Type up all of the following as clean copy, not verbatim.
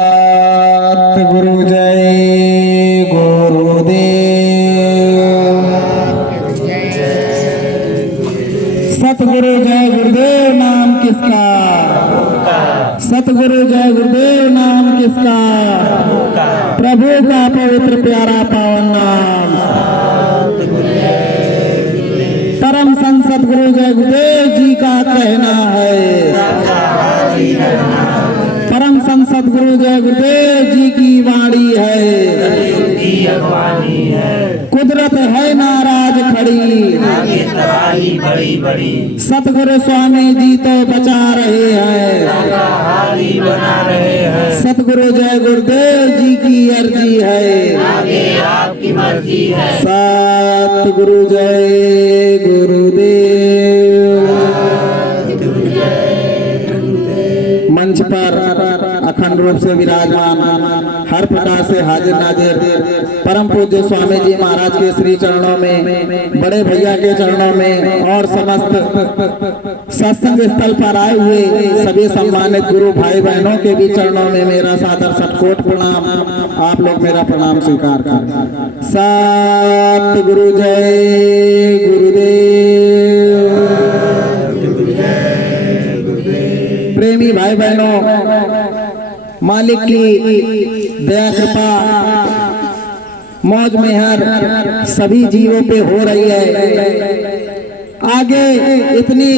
गुरु जय गुरुदेव। सतगुरु जय गुरुदेव नाम किसका, सतगुरु जय गुरुदेव नाम किसका, प्रभु का पवित्र प्यारा पावन नाम। परम संत सतगुरु जय गुरुदेव जी का कहना है, परम संत सतगुरु जय गुरुदेव जी की वाणी है, कुदरत है नाराज खड़ी, सतगुरु स्वामी जी तो बचा रहे हैं, सतगुरु जय गुरुदेव जी की अर्जी है, आपकी मर्जी है। सतगुरु जय गुरुदेव। मंच पर अखंड रूप से विराजमान हर प्रकार से हाजिर नाजिर परम पूज्य स्वामी जी महाराज के श्री चरणों में, बड़े भैया के चरणों में और समस्त सत्संग स्थल पर आए हुए सभी सम्मानित गुरु भाई बहनों के भी चरणों में मेरा सादर सतकोट प्रणाम। आप लोग मेरा प्रणाम स्वीकार करें। सतगुरु जय गुरुदेव। प्रेमी भाई बहनों, मालिक की दया कृपा मौज मेहर सभी जीवों पे हो रही है। आगे इतनी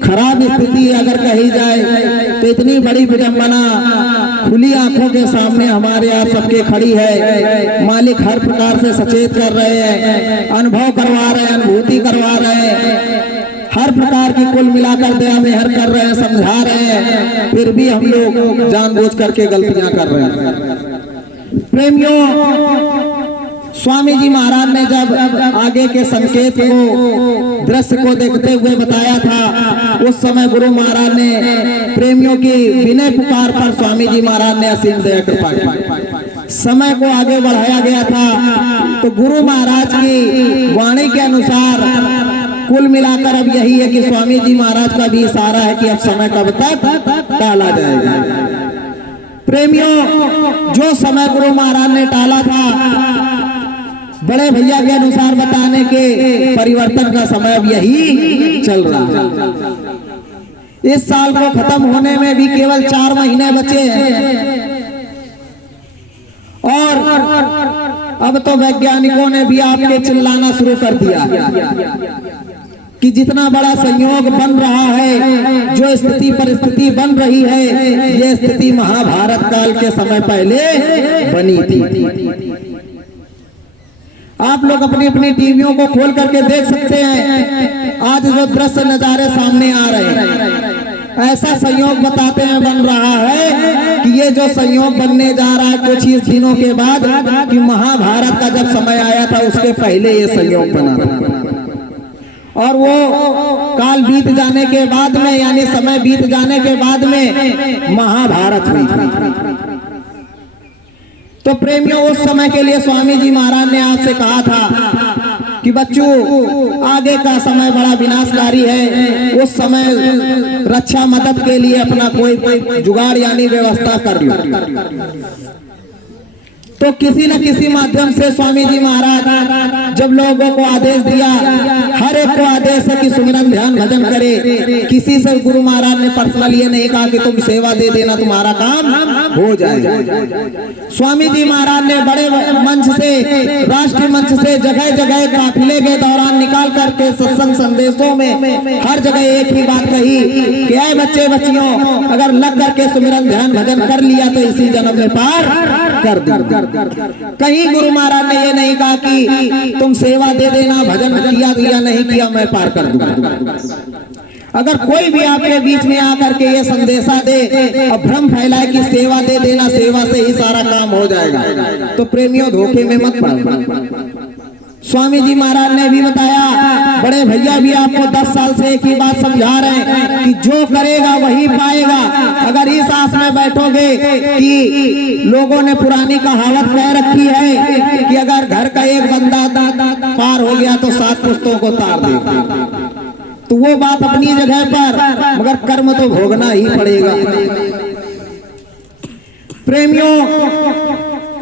खराब स्थिति अगर कही जाए तो इतनी बड़ी विडंबना खुली आंखों के सामने हमारे आप सबके खड़ी है। मालिक हर प्रकार से सचेत कर रहे हैं, अनुभव करवा रहे हैं, अनुभूति करवा रहे हैं, हर प्रकार की कुल मिलाकर दया मेहर कर रहे हैं, समझा रहे हैं, फिर भी हम लोग जानबूझ करके गलतियां कर रहे हैं। प्रेमियों, स्वामी जी महाराज ने जब आगे के संकेत को, दृश्य को देखते हुए बताया था, उस समय गुरु महाराज ने प्रेमियों की विनय पुकार पर स्वामी जी महाराज ने असीम दया कृपा की। समय को आगे बढ़ाया गया था तो गुरु महाराज की वाणी के अनुसार कुल मिलाकर अब यही है कि स्वामी जी महाराज का भी इशारा है कि अब समय कब तक टाला जाएगा। प्रेमियों, जो समय गुरु महाराज ने टाला था, बड़े भैया के अनुसार बताने के परिवर्तन का समय अब यही चल रहा है। इस साल को खत्म होने में भी केवल 4 महीने बचे हैं और अब तो वैज्ञानिकों ने भी आपके चिल्लाना शुरू कर दिया कि जितना बड़ा संयोग बन रहा है, जो स्थिति परिस्थिति बन रही है, ये स्थिति महाभारत काल के समय पहले बनी थी। आप लोग अपनी अपनी टीवियों को खोल करके देख सकते हैं। आज जो दृश्य नजारे सामने आ रहे हैं, ऐसा संयोग बताते हैं बन रहा है कि ये जो संयोग बनने जा रहा है कुछ ही दिनों के बाद, कि महाभारत का जब समय आया था उसके पहले ये संयोग बना था और वो काल बीत जाने के बाद में, यानी समय बीत जाने के बाद में महाभारत हुई थी। तो प्रेमियों, उस समय के लिए स्वामी जी महाराज ने आपसे कहा था कि बच्चों, आगे का समय बड़ा विनाशकारी है, उस समय रक्षा मदद के लिए अपना कोई जुगाड़ यानी व्यवस्था कर लो। तो किसी न किसी माध्यम से स्वामी जी महाराज जब लोगों को आदेश दिया, हर एक को आदेश है कि सुमिरन ध्यान भजन करे। किसी से गुरु महाराज ने पर्सनल ये नहीं कहा कि तुम सेवा दे देना, तुम्हारा काम हो जाएगा। स्वामी जी महाराज ने बड़े मंच से, राष्ट्रीय मंच से, जगह जगह काफिले के दौरान निकाल करके सत्संग संदेशों में हर जगह एक ही बात कही कि ऐ बच्चे बच्चियों, अगर लग करके सुमिरन ध्यान भजन कर लिया तो इसी जन्म में पार कर दूंगा। कहीं गुरु महाराज ने ये नहीं कहा कि तुम सेवा दे देना, भजन किया या नहीं किया मैं पार कर दूंगा। अगर कोई भी आपके बीच में आकर के ये संदेशा दे और भ्रम फैलाए कि सेवा दे देना, सेवा से ही सारा काम हो जाएगा, तो प्रेमियों धोखे में मत पड़ो। स्वामी जी महाराज ने भी बताया, बड़े भैया भी आपको 10 साल से एक ही बात समझा रहे हैं कि जो करेगा वही पाएगा। अगर इस आस में बैठोगे कि लोगों ने पुरानी कहावत कह रखी है कि अगर घर का एक बंदा पार हो गया तो 7 पुश्तों को तार देगा, तो वो बात अपनी जगह पर, मगर कर्म तो भोगना ही पड़ेगा। प्रेमियों,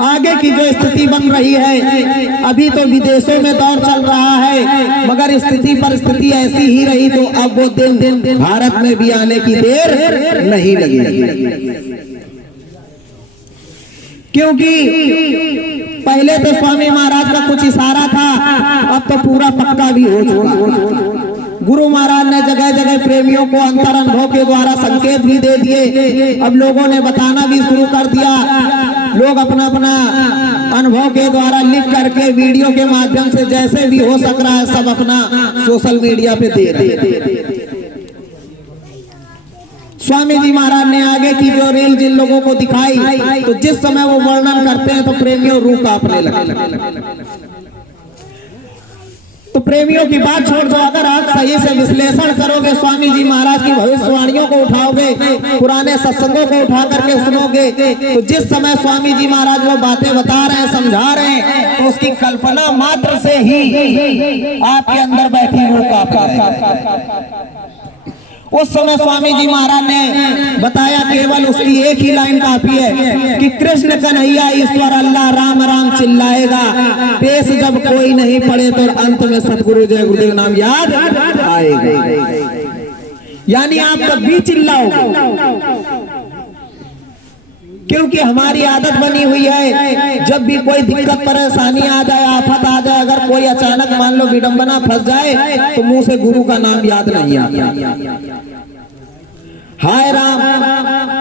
आगे की जो स्थिति बन रही है, अभी तो विदेशों में दौर चल रहा है, मगर स्थिति परिस्थिति ऐसी ही रही तो अब वो दिन भारत में भी आने की देर नहीं लगेगी। क्योंकि पहले तो स्वामी महाराज का कुछ इशारा था, अब तो पूरा पक्का भी हो चुका। गुरु महाराज ने जगह जगह प्रेमियों को अंतर अनुभव के द्वारा संकेत भी दे दिए। अब लोगों ने बताना भी शुरू कर दिया। लोग अपना अपना अनुभव के द्वारा लिख करके वीडियो के माध्यम से जैसे भी हो सक रहा है सब अपना सोशल मीडिया पे दे रहे। स्वामी जी महाराज ने आगे की जो रील जिन लोगों को दिखाई, तो जिस समय वो वर्णन करते हैं तो प्रेमियों रूह कांपने लगते। तो प्रेमियों की बात छोड़ दो, अगर आप सही से विश्लेषण करोगे, स्वामी जी महाराज की भविष्यवाणियों को उठाओगे, पुराने सत्संगों को उठा करके सुनोगे, तो जिस समय स्वामी जी महाराज वो बातें बता रहे हैं, समझा रहे हैं, तो उसकी कल्पना मात्र से ही आपके अंदर बैठी रूह कांपे। उस समय स्वामी जी महाराज ने बताया केवल उसकी एक ही लाइन काफी है कि कृष्ण कन्हैया ईश्वर अल्लाह राम राम चिल्लाएगा, पेश जब कोई नहीं पड़े तो अंत में सतगुरु जय गुरुदेव नाम याद आएगा। यानी आप कभी चिल्लाओगे, क्योंकि हमारी आदत बनी हुई है, जब भी कोई दिक्कत परेशानी आ जाए, आफत आ जाए, अगर कोई अचानक मान लो विडंबना फंस जाए, तो मुंह से गुरु का नाम याद नहीं आता। हाय राम,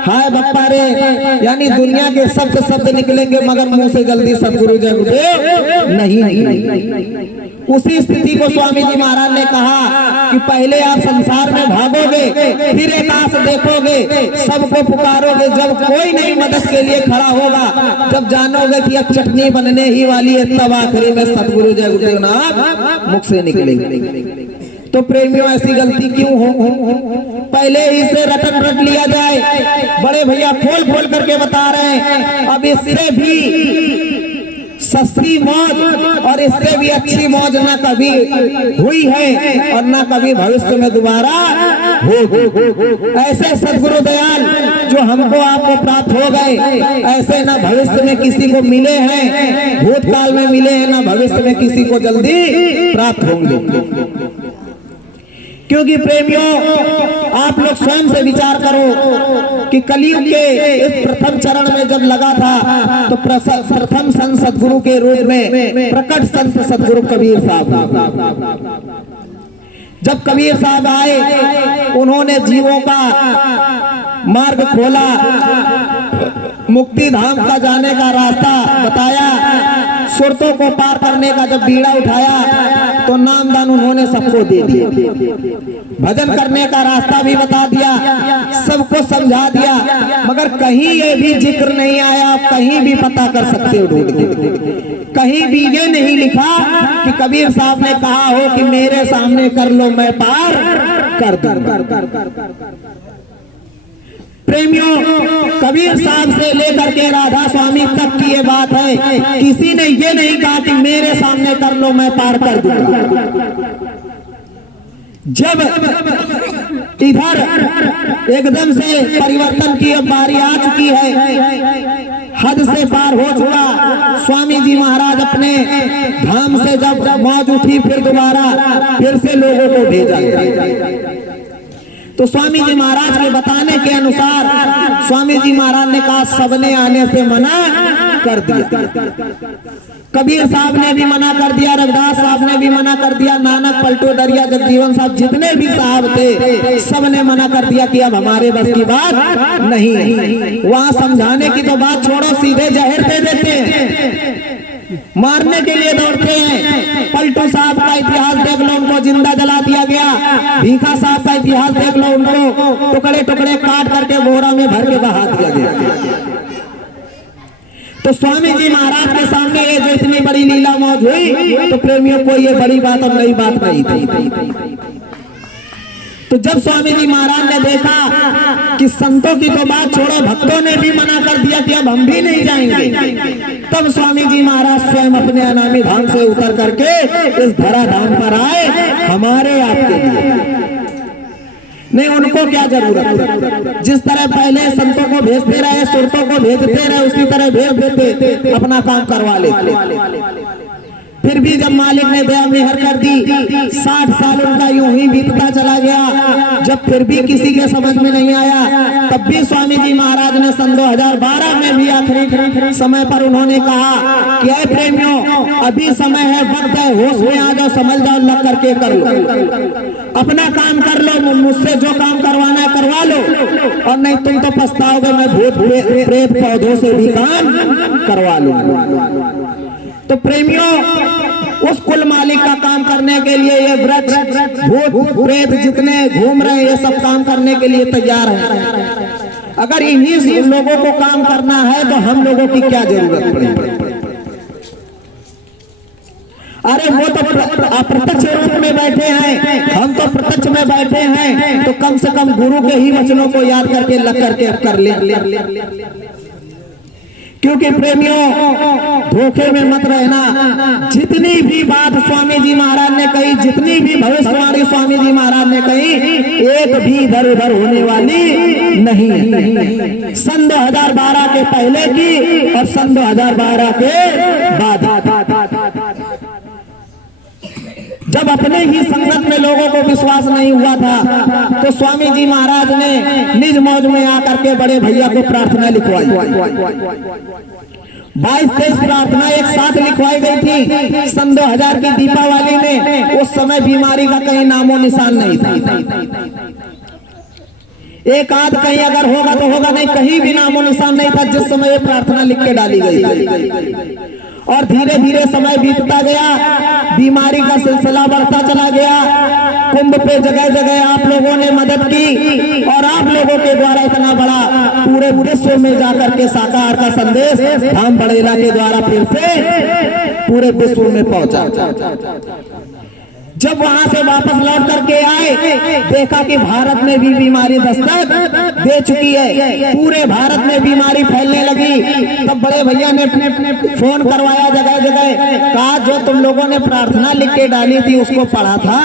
हाय बप्पा रे, यानी दुनिया के शब्द निकलेंगे, मगर मुंह से जल्दी सतगुरु जय गुरुदेव नहीं। उसी स्थिति को स्वामी जी महाराज ने कहा कि पहले आप संसार में भागोगे, फिर एकाश देखोगे, सबको पुकारोगे, जब कोई नहीं मदद के लिए खड़ा होगा, जब जानोगे कि अब चटनी बनने ही वाली है, तब आखिरी में सतगुरु जय गुरुदेव नाम मुख से निकलेंगे। तो प्रेमियों, ऐसी गलती क्यों हो? पहले ही से रट लिया जाए। बड़े भैया खोल करके बता रहे हैं, अब इससे भी सस्ती मौज और इससे भी अच्छी मौज ना कभी हुई है और ना कभी भविष्य में दोबारा होगी। ऐसे सद्गुरु दयाल जो हमको आपको प्राप्त हो गए, ऐसे ना भविष्य में किसी को मिले हैं, भूतकाल में मिले हैं, ना भविष्य में किसी को जल्दी प्राप्त होंगे। क्योंकि प्रेमियों, आप लोग स्वयं से विचार करो कि कलयुग के इस प्रथम चरण में जब लगा था, तो प्रथम संत सदगुरु के रूप में प्रकट संत सदगुरु कबीर साहब। जब कबीर साहब आए, उन्होंने जीवों का मार्ग खोला, मुक्ति धाम का जाने का रास्ता बताया, सुरतों को पार करने का जब बीड़ा उठाया, तो नामदान उन्होंने सबको दे दिया, भजन करने का रास्ता भी बता दिया, सबको समझा दिया, मगर कहीं ये भी जिक्र नहीं आया, आप कहीं भी पता कर सकते हो ढूंढ के, कहीं भी ये नहीं लिखा कि कबीर साहब ने कहा हो कि मेरे सामने कर लो मैं पार कर दूंगा। प्रेमियों, कबीर साहब से लेकर के राधा स्वामी तक की ये बात है, किसी ने ये नहीं कहा कि मेरे सामने कर लो मैं पार कर दूंगा। जब इधर एकदम से परिवर्तन की अब बारी आ चुकी है, हद से पार हो चुका, स्वामी जी महाराज अपने धाम से जब मौज उठी, फिर दोबारा फिर से लोगों को भेजा। तो स्वामी जी महाराज के बताने के अनुसार स्वामी जी महाराज ने कहा सबने आने से मना कर दिया। कबीर साहब ने भी मना कर दिया, रविदास साहब ने भी मना कर दिया, नानक, पलटू दरिया, जगजीवन साहब, जितने भी साहब थे सब ने मना कर दिया कि अब हमारे बस की बात नहीं है। वहां समझाने की तो बात छोड़ो, सीधे जहर दे देते हैं, मारने के लिए दौड़ते हैं। पलटू साहब का इतिहास देख लो, उनको जिंदा जला दिया गया। भीखा साहब का इतिहास देख लो, उनको टुकड़े टुकड़े काट करके बोरा में भर के बहा दिया गया। तो स्वामी जी महाराज के सामने ये जो इतनी बड़ी लीला मौज हुई, तो प्रेमियों को ये बड़ी बात और नई बात नहीं थी। तो जब स्वामी जी महाराज ने देखा कि संतों की तो बात छोड़ो, भक्तों ने भी मना कर दिया कि अब हम भी नहीं जाएंगे, तब स्वामी जी महाराज स्वयं अपने अनामी धाम से उतर करके इस धरा धाम पर आए, हमारे आपके लिए। नहीं, उनको क्या जरूरत है? जिस तरह पहले संतों को भेजते रहे, सुरतों को भेजते रहे, उसी तरह भेज देते, अपना काम करवा लेते। फिर भी जब मालिक ने दया मेहर कर दी, 60 साल उनका यूं ही बीतता चला गया। जब फिर भी किसी के समझ में नहीं आया, तब भी स्वामी जी महाराज ने सन 2012 में भी आखिरी समय पर उन्होंने कहा कि ऐ प्रेमियों, अभी समय है, वक्त है, होश में आ जाओ, समझ जाओ, लग करके कर लो, अपना काम कर लो, मुझसे जो काम करवाना है करवा लो, और नहीं तुम तो पछताओगे, मैं भूत प्रेत पौधों से भी काम करवा लूंगा। तो प्रेमियों, उस कुल मालिक का काम करने के लिए ये वृक्ष, भूत प्रेत जितने घूम रहे हैं, ये सब काम करने के लिए तैयार है। अगर इन्हीं लोगों को काम करना है तो हम लोगों की क्या जरूरत पड़ेगी? अरे वो तो अप्रत्यक्ष रूप में बैठे हैं, हम तो प्रत्यक्ष में बैठे हैं, तो कम से कम गुरु के ही वचनों को याद करके लग करके कर ले। क्योंकि प्रेमियों, धोखे में मत रहना। जितनी भी बात स्वामी जी महाराज ने कही, जितनी भी भविष्यवाणी स्वामी जी महाराज ने कही, एक भी इधर उधर होने वाली नहीं है। सन 2012 के पहले की और सन 2012 के बाद। जब अपने ही संगत में लोगों को विश्वास नहीं हुआ था, तो स्वामी जी महाराज ने निज मौज में आकर के बड़े भैया को प्रार्थना लिखवाई। 22-23 प्रार्थना एक साथ लिखवाई गई थी सन 2000 की दीपावली में। उस समय बीमारी का कहीं नामो निशान नहीं था। एक आध कहीं अगर होगा तो होगा, नहीं कहीं भी नामो निशान नहीं था जिस समय ये प्रार्थना लिख के डाली गई। और धीरे धीरे समय बीतता गया, बीमारी का सिलसिला बढ़ता चला गया। कुंभ पे जगह जगह आप लोगों ने मदद की, और आप लोगों के द्वारा इतना बड़ा पूरे विश्व में जाकर के शाकाहार का संदेश धाम बड़ेला के द्वारा फिर से पूरे विश्व में पहुंचा। जब वहां से वापस लौट करके आए, देखा कि भारत में भी बीमारी दस्तक दे चुकी है, पूरे भारत में बीमारी फैलने लगी। तब बड़े भैया ने फोन करवाया जगह जगह, कहा जो तुम लोगों ने प्रार्थना लिख के डाली थी उसको पढ़ा था।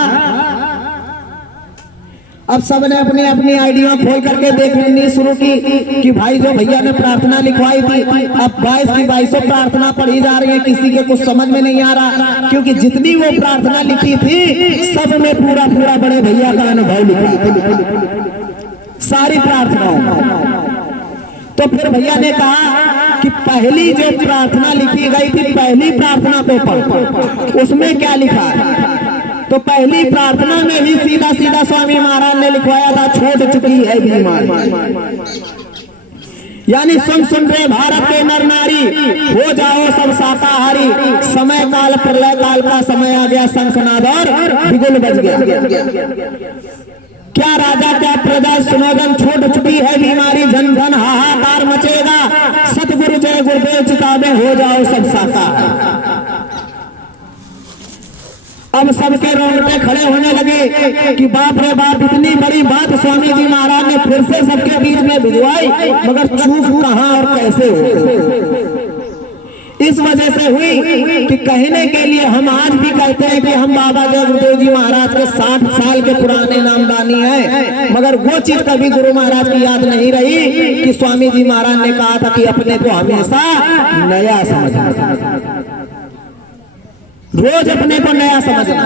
अब सबने अपनी अपनी आईडिया खोल करके देखनी शुरू की कि भाई जो भैया ने प्रार्थना लिखवाई थी, अब 22 की 22 प्रार्थना पढ़ी जा रही है, किसी के कुछ समझ में नहीं आ रहा। क्योंकि जितनी वो प्रार्थना लिखी थी, सब में पूरा पूरा बड़े भैया का अनुभव लिखा सारी प्रार्थनाओं। तो फिर भैया ने कहा कि पहली जो प्रार्थना लिखी गई थी, पहली प्रार्थना को पढ़ो, उसमें क्या लिखा है? तो पहली प्रार्थना में भी सीधा सीधा स्वामी महाराज ने लिखवाया था, छोड़ चुकी है बीमारी। यानी सुन रहे भारत के नर नारी, हो जाओ सब शाकाहारी। समय काल प्रलय काल का समय आ गया, शंखनाद और बिगुल बज गया। क्या राजा क्या प्रजा सुनोगन, छोड़ चुकी है बीमारी, जन जन हाहाकार मचेगा। सतगुरु जय गुरुदेव चिताबे, हो जाओ सब शाकाहारी। अब सबके रोंगटे खड़े होने लगे कि बाप रे बाप, इतनी बड़ी बात स्वामी जी महाराज ने फिर से सबके बीच में भिजवाई, मगर चूक कहां और कैसे हो? इस वजह से हुई कि कहने के लिए हम आज भी कहते हैं कि हम बाबा जय गुरुदेव जी महाराज के 60 साल के पुराने नामदानी हैं, मगर वो चीज कभी गुरु महाराज की याद नहीं रही कि स्वामी जी महाराज ने कहा था कि अपने को हमेशा नया समझना, रोज अपने को नया समझना।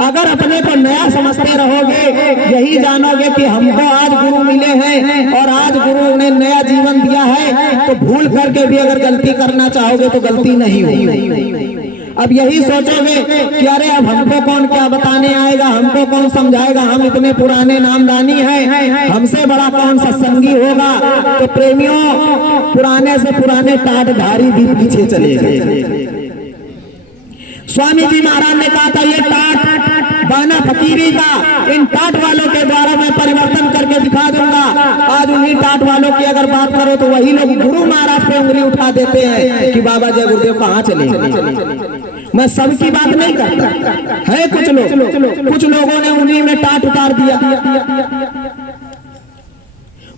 अगर अपने को नया समझते रहोगे, यही जानोगे कि हमको आज गुरु मिले हैं और आज गुरु ने नया जीवन दिया है, तो भूल करके भी अगर गलती करना चाहोगे तो गलती नहीं होगी। अब यही सोचोगे कि अरे अब हमको कौन क्या बताने आएगा, हमको कौन समझाएगा, हम इतने पुराने नामदानी हैं, हमसे बड़ा कौन सत्संगी होगा। तो प्रेमियों, पुराने से पुराने टाटधारी भी पीछे चले गए। स्वामी जी महाराज ने कहा था, ये टाट बाना फकीरी का, इन टाट वालों के द्वारा मैं परिवर्तन करके दिखा दूंगा। आज उन्हीं टाट वालों की अगर बात करो तो वही लोग गुरु महाराज पे उंगली उठा देते हैं कि बाबा जय गुरुदेव कहाँ चले। मैं सबकी बात नहीं करता, है कुछ लोगों ने उन्हीं में टाट उतार दिया।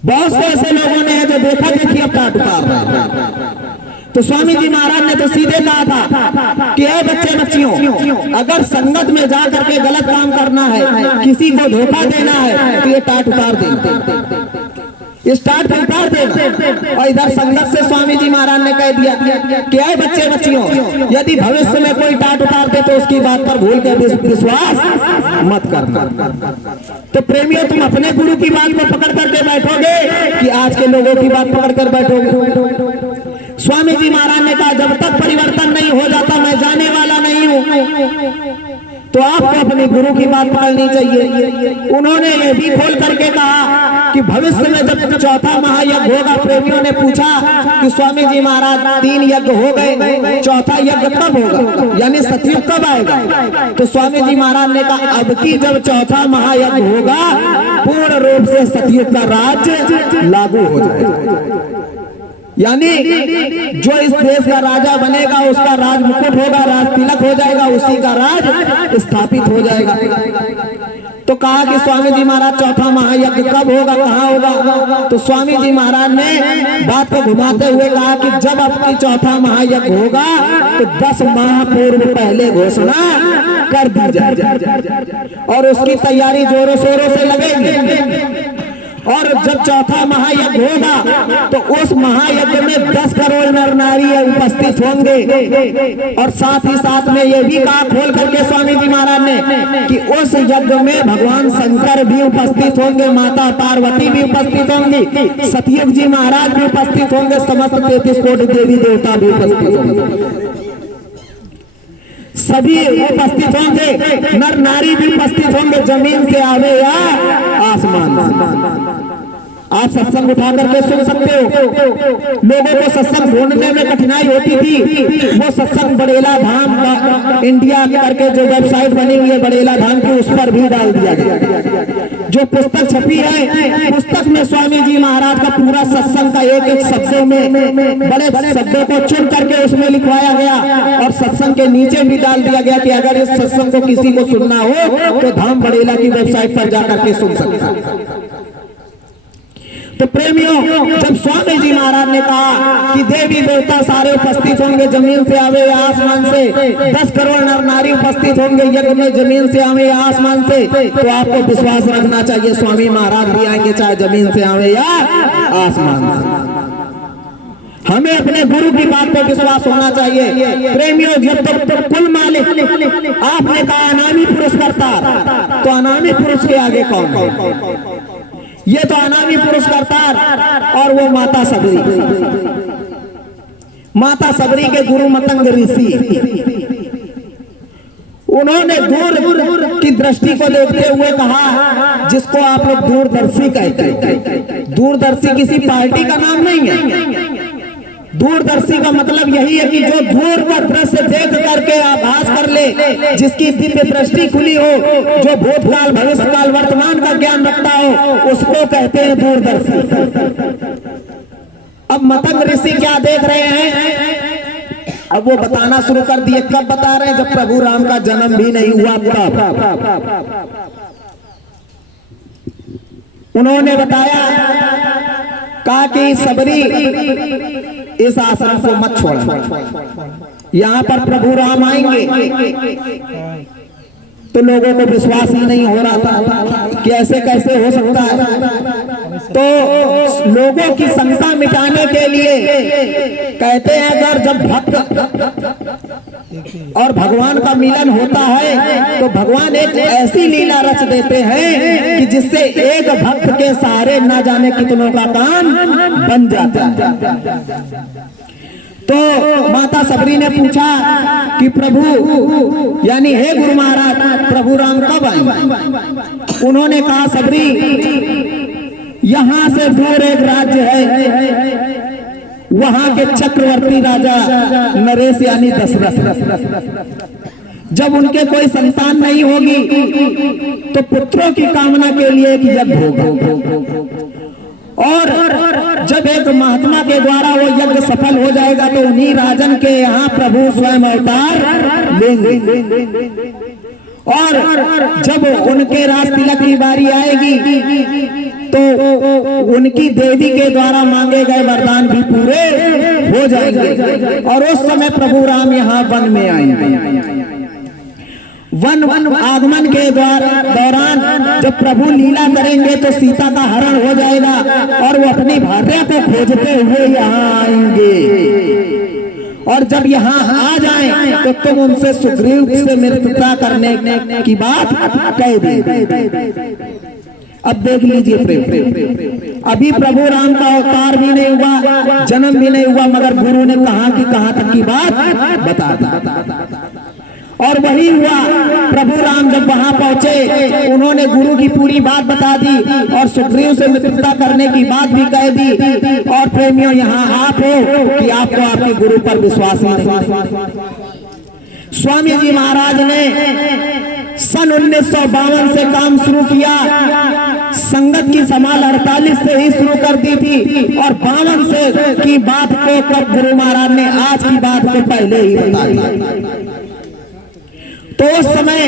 बहुत से ऐसे लोगों ने है जो देखा देखी अब टाट उतार रहे हैं। तो स्वामी जी महाराज ने तो सीधे कहा था कि ऐ बच्चे बच्चियों, अगर संगत में जा करके गलत काम करना है, किसी को धोखा देना है, तो ये टाट उतार देना, इस टाट को उतार देना। और इधर संगत से स्वामी जी महाराज ने कह दिया कि ऐ बच्चे बच्चियों, यदि भविष्य में कोई टाट उतार दे तो उसकी बात पर भूल के विश्वास मत करना। तो प्रेमियों, तुम अपने गुरु की बात को पकड़ करके बैठोगे कि आज के लोगों की बात पकड़ कर बैठोगे? स्वामी जी महाराज ने कहा, जब तक परिवर्तन नहीं हो जाता मैं जाने वाला नहीं हूं। तो आपको अपने गुरु की बात पकड़नी चाहिए। उन्होंने ये भी खोल करके कहा कि भविष्य में जब चौथा महायज्ञ होगा, प्रेमियों ने पूछा कि स्वामी जी महाराज 3 यज्ञ हो गए, चौथा यज्ञ कब होगा, यानी सतयुग कब आएगा? तो स्वामी जी महाराज ने कहा, अब की जब चौथा महायज्ञ होगा, पूर्ण रूप से सतयुग का राज्य लागू हो जाएगा। यानी जो इस देश का राजा बनेगा उसका राज मुकुट होगा, राज तिलक हो जाएगा, उसी का राज स्थापित हो जाएगा। तो कहा कि स्वामी जी महाराज चौथा महायज्ञ कब होगा, कहाँ होगा? तो स्वामी जी महाराज ने बात को घुमाते हुए कहा कि जब आपकी चौथा महायज्ञ होगा तो 10 माह पूर्व पहले घोषणा कर दी जाए और उसकी तैयारी जोरों शोरों से लगेगी। और जब चौथा महायज्ञ होगा तो उस महायज्ञ में 10 करोड़ नर नारी उपस्थित होंगे। और साथ ही साथ में ये भी कहा खोल करके स्वामी जी महाराज ने कि उस यज्ञ में भगवान शंकर भी उपस्थित होंगे, माता पार्वती भी उपस्थित होंगी, सतयुग जी महाराज भी उपस्थित होंगे, समस्त 33 कोटि देवी देवता भी उपस्थित होंगे, सभी उपस्थित होंगे, नर नारी भी उपस्थित होंगे, जमीन से आवे या आसमान से। आप सत्संग उठा करके सुन सकते हो। लोगों को सत्संग ढूंढने में कठिनाई होती थी, वो सत्संग बड़ेला धाम इंडिया करके जो वेबसाइट बनी हुई है बड़ेला धाम की, उस पर भी डाल दिया गया। जो पुस्तक छपी है, पुस्तक में स्वामी जी महाराज का पूरा सत्संग का एक एक शब्दों में बड़े शब्दों को चुन करके उसमें लिखवाया गया और सत्संग के नीचे भी डाल दिया गया कि अगर इस सत्संग को किसी को सुनना हो तो धाम बड़ेला की वेबसाइट पर जाकर के सुन सकता है। तो प्रेमियों, जब स्वामी जी महाराज ने कहा कि देवी देवता सारे उपस्थित होंगे, जमीन से आवे या आसमान से, 10 करोड़ नर नारी उपस्थित होंगे यज्ञ में, जमीन से आवे या आसमान से, तो आपको विश्वास रखना चाहिए स्वामी महाराज भी आएंगे, चाहे जमीन से आवे या आसमान से। हमें अपने गुरु की बात पर विश्वास होना चाहिए। प्रेमियों, जब तक कुल मालिक आपने कहा अनामी पुरुष करतार, तो अनामी पुरुष के आगे कौन है? ये तो अनामी पुरुष करतार और वो माता सबरी। माता सबरी के गुरु मतंग ऋषि, उन्होंने दूर की दृष्टि को देखते हुए कहा, जिसको आप लोग दूरदर्शी कहते हैं। दूरदर्शी किसी पार्टी का नाम नहीं है। दूरदर्शी का मतलब यही है कि जो दूर का दृश्य देख करके आभास कर ले, जिसकी दिव्य दृष्टि खुली हो, जो भूतकाल भविष्यकाल वर्तमान का ज्ञान रखता हो, उसको कहते हैं दूरदर्शी। अब मतंग ऋषि क्या देख रहे हैं? अब वो बताना शुरू कर दिए। कब बता रहे हैं? जब प्रभु राम का जन्म भी नहीं हुआ तब उन्होंने बताया, कहा कि सबरी इस आश्रम को मत छोड़ना, यहाँ पर प्रभु राम आएंगे। तो लोगों को विश्वास ही नहीं हो रहा था कि ऐसे कैसे हो सकता है। तो लोगों की शंका मिटाने के लिए कहते हैं, अगर जब भक्त और भगवान का मिलन होता है तो भगवान एक ऐसी लीला रच देते हैं कि जिससे एक भक्त के सहारे न जाने कितनों का काम बन जाता है। तो माता सबरी ने पूछा कि प्रभु, यानी हे गुरु महाराज, प्रभु राम कब आएंगे? उन्होंने कहा, सबरी, यहाँ से दूर एक राज्य है, वहां के चक्रवर्ती राजा नरेश यानी दशरथ, जब उनके कोई संतान नहीं होगी तो पुत्रों की कामना के लिए एक यज्ञ होगा, और जब एक महात्मा के द्वारा वो यज्ञ सफल हो जाएगा तो उन्हीं राजन के यहाँ प्रभु स्वयं अवतार लेंगे। और जब उनके राज तिलक की बारी आएगी तो उनकी देवी के द्वारा मांगे गए वरदान भी पूरे हो जाएंगे। और उस समय प्रभु राम यहाँ वन में आएंगे। वन आगमन के दौरान जब प्रभु लीला करेंगे तो सीता का हरण हो जाएगा और वो अपनी भार्या को खोजते हुए यहाँ आएंगे। और जब यहाँ आ जाएं तो तुम उनसे सुग्रीव से मित्रता करने की बात कह दी। अब देख लीजिए प्रेम, अभी प्रभु राम का अवतार भी नहीं हुआ, जन्म भी नहीं हुआ, मगर गुरु ने कहा कि कहां तक की बात बता दी। और वही हुआ, प्रभु राम जब वहां पहुंचे उन्होंने गुरु की पूरी बात बता दी और सुग्रीव से मित्रता करने की बात भी कह दी। और प्रेमियों, यहाँ आप हो कि आपको आपके गुरु पर विश्वास ही नहीं। स्वामी जी महाराज ने सन 1952 से काम शुरू किया। संगत की संभाल 48 से ही शुरू कर दी थी और 52 से की बात को कब गुरु महाराज ने आज की बात को पहले ही बता दिया। तो उस समय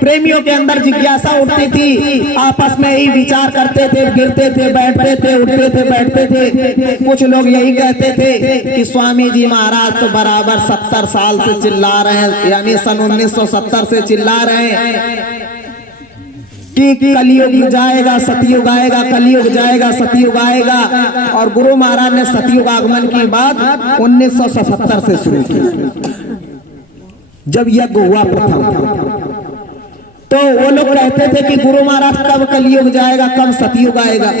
प्रेमियों के अंदर जिज्ञासा उठती थी, आपस में ही विचार करते थे, गिरते थे, बैठते थे, उठते थे, बैठते थे। कुछ लोग यही कहते थे कि स्वामी जी महाराज तो बराबर 70 साल से चिल्ला रहे हैं, यानी सन 1970 से चिल्ला रहे हैं कि कलयुग जाएगा, सतयुग आएगा, कलयुग जाएगा, सतयुग आएगा। और गुरु महाराज ने सतयुग आगमन की बात 1977 से शुरू की, जब यज्ञ हुआ प्रथम। तो वो लोग कहते थे कि गुरु महाराज कब कलयुग जाएगा, कब सतयुग आएगा।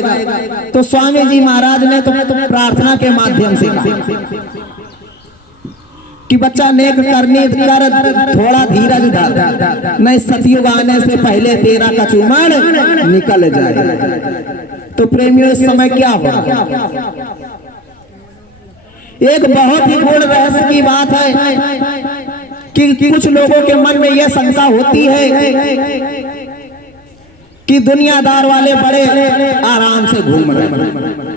तो स्वामी जी महाराज ने तो प्रार्थना के माध्यम से कहा कि बच्चा नेक करनी कर, थोड़ा धीरज धर, नहीं सतयुग आने से पहले तेरा कचूमर निकल जाए। तो प्रेमियों, इस समय क्या होगा? एक बहुत ही गूढ़ रहस्य की बात है कि कुछ लोगों के मन में यह शंका होती है कि दुनियादार वाले बड़े आराम से घूम रहे हैं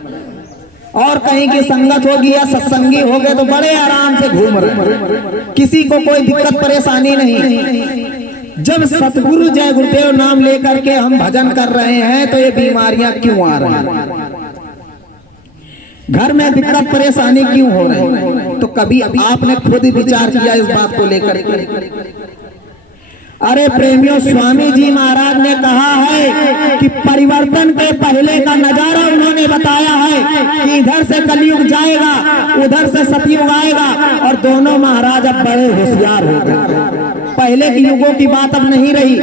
और कहीं की संगत होगी या सत्संगी हो गए तो बड़े आराम से घूम रहे हैं, किसी को कोई दिक्कत परेशानी नहीं। जब सतगुरु जय गुरुदेव नाम लेकर के हम भजन कर रहे हैं तो ये बीमारियां क्यों आ रही हैं, घर में दिक्कत परेशानी क्यों हो रही है? तो कभी आपने खुद विचार किया इस बात को लेकर के? अरे प्रेमियों, स्वामी जी महाराज ने कहा है कि परिवर्तन के पहले का नजारा उन्होंने बताया है कि इधर से कलयुग जाएगा, उधर से सतयुग आएगा। और दोनों महाराज अब बड़े होशियार हो गए, पहले के युगों की बात अब नहीं रही।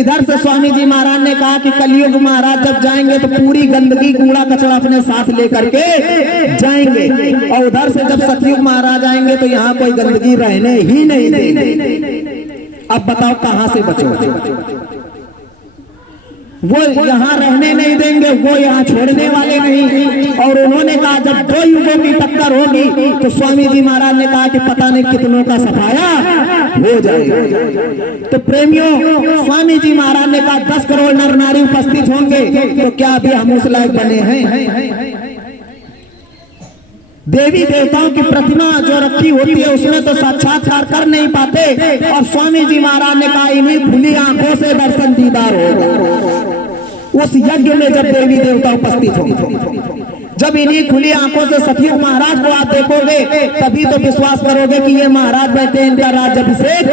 इधर से स्वामी जी महाराज ने कहा कि कलयुग महाराज जब जाएंगे तो पूरी गंदगी कूड़ा कचरा अपने साथ लेकर के जाएंगे, और उधर से जब सतयुग महाराज आएंगे तो यहाँ कोई गंदगी रहने ही नहीं देंगे। अब बताओ कहां से बचो? वो यहाँ रहने नहीं देंगे, वो यहाँ छोड़ने वाले नहीं। और उन्होंने कहा जब दो युगों की टक्कर होगी तो स्वामी जी महाराज ने कहा कि पता नहीं कितनों का सफाया हो जाएगा। तो प्रेमियों, स्वामी जी महाराज ने कहा 10 करोड़ नर नारी उपस्थित होंगे, तो क्या अभी हम उस लायक बने हैं? देवी देवताओं की प्रतिमा जो रखी होती है उसमें तो साक्षात्कार कर नहीं पाते। और स्वामी जी महाराज ने कहा इन्हीं खुली आंखों से दर्शन दीदार होगा उस यज्ञ में जब देवी देवता उपस्थित होंगे। जब इन्हीं खुली आंखों से सतयुग महाराज को आप देखोगे तभी तो विश्वास करोगे कि ये महाराज बैठे, इनका राज्याभिषेक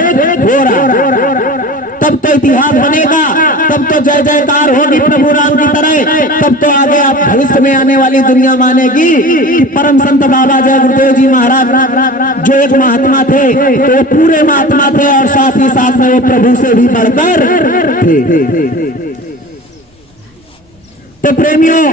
हो रहा। तब तो इतिहास बनेगा, तब तो जय जयकार होगी प्रभु राम की तरह। तब तो आगे आप भविष्य में आने वाली दुनिया मानेगी कि परम संत बाबा जय गुरुदेव जी महाराज जो एक महात्मा थे तो वो पूरे महात्मा थे और साथ ही साथ में वो प्रभु से भी बढ़कर थे। तो प्रेमियों,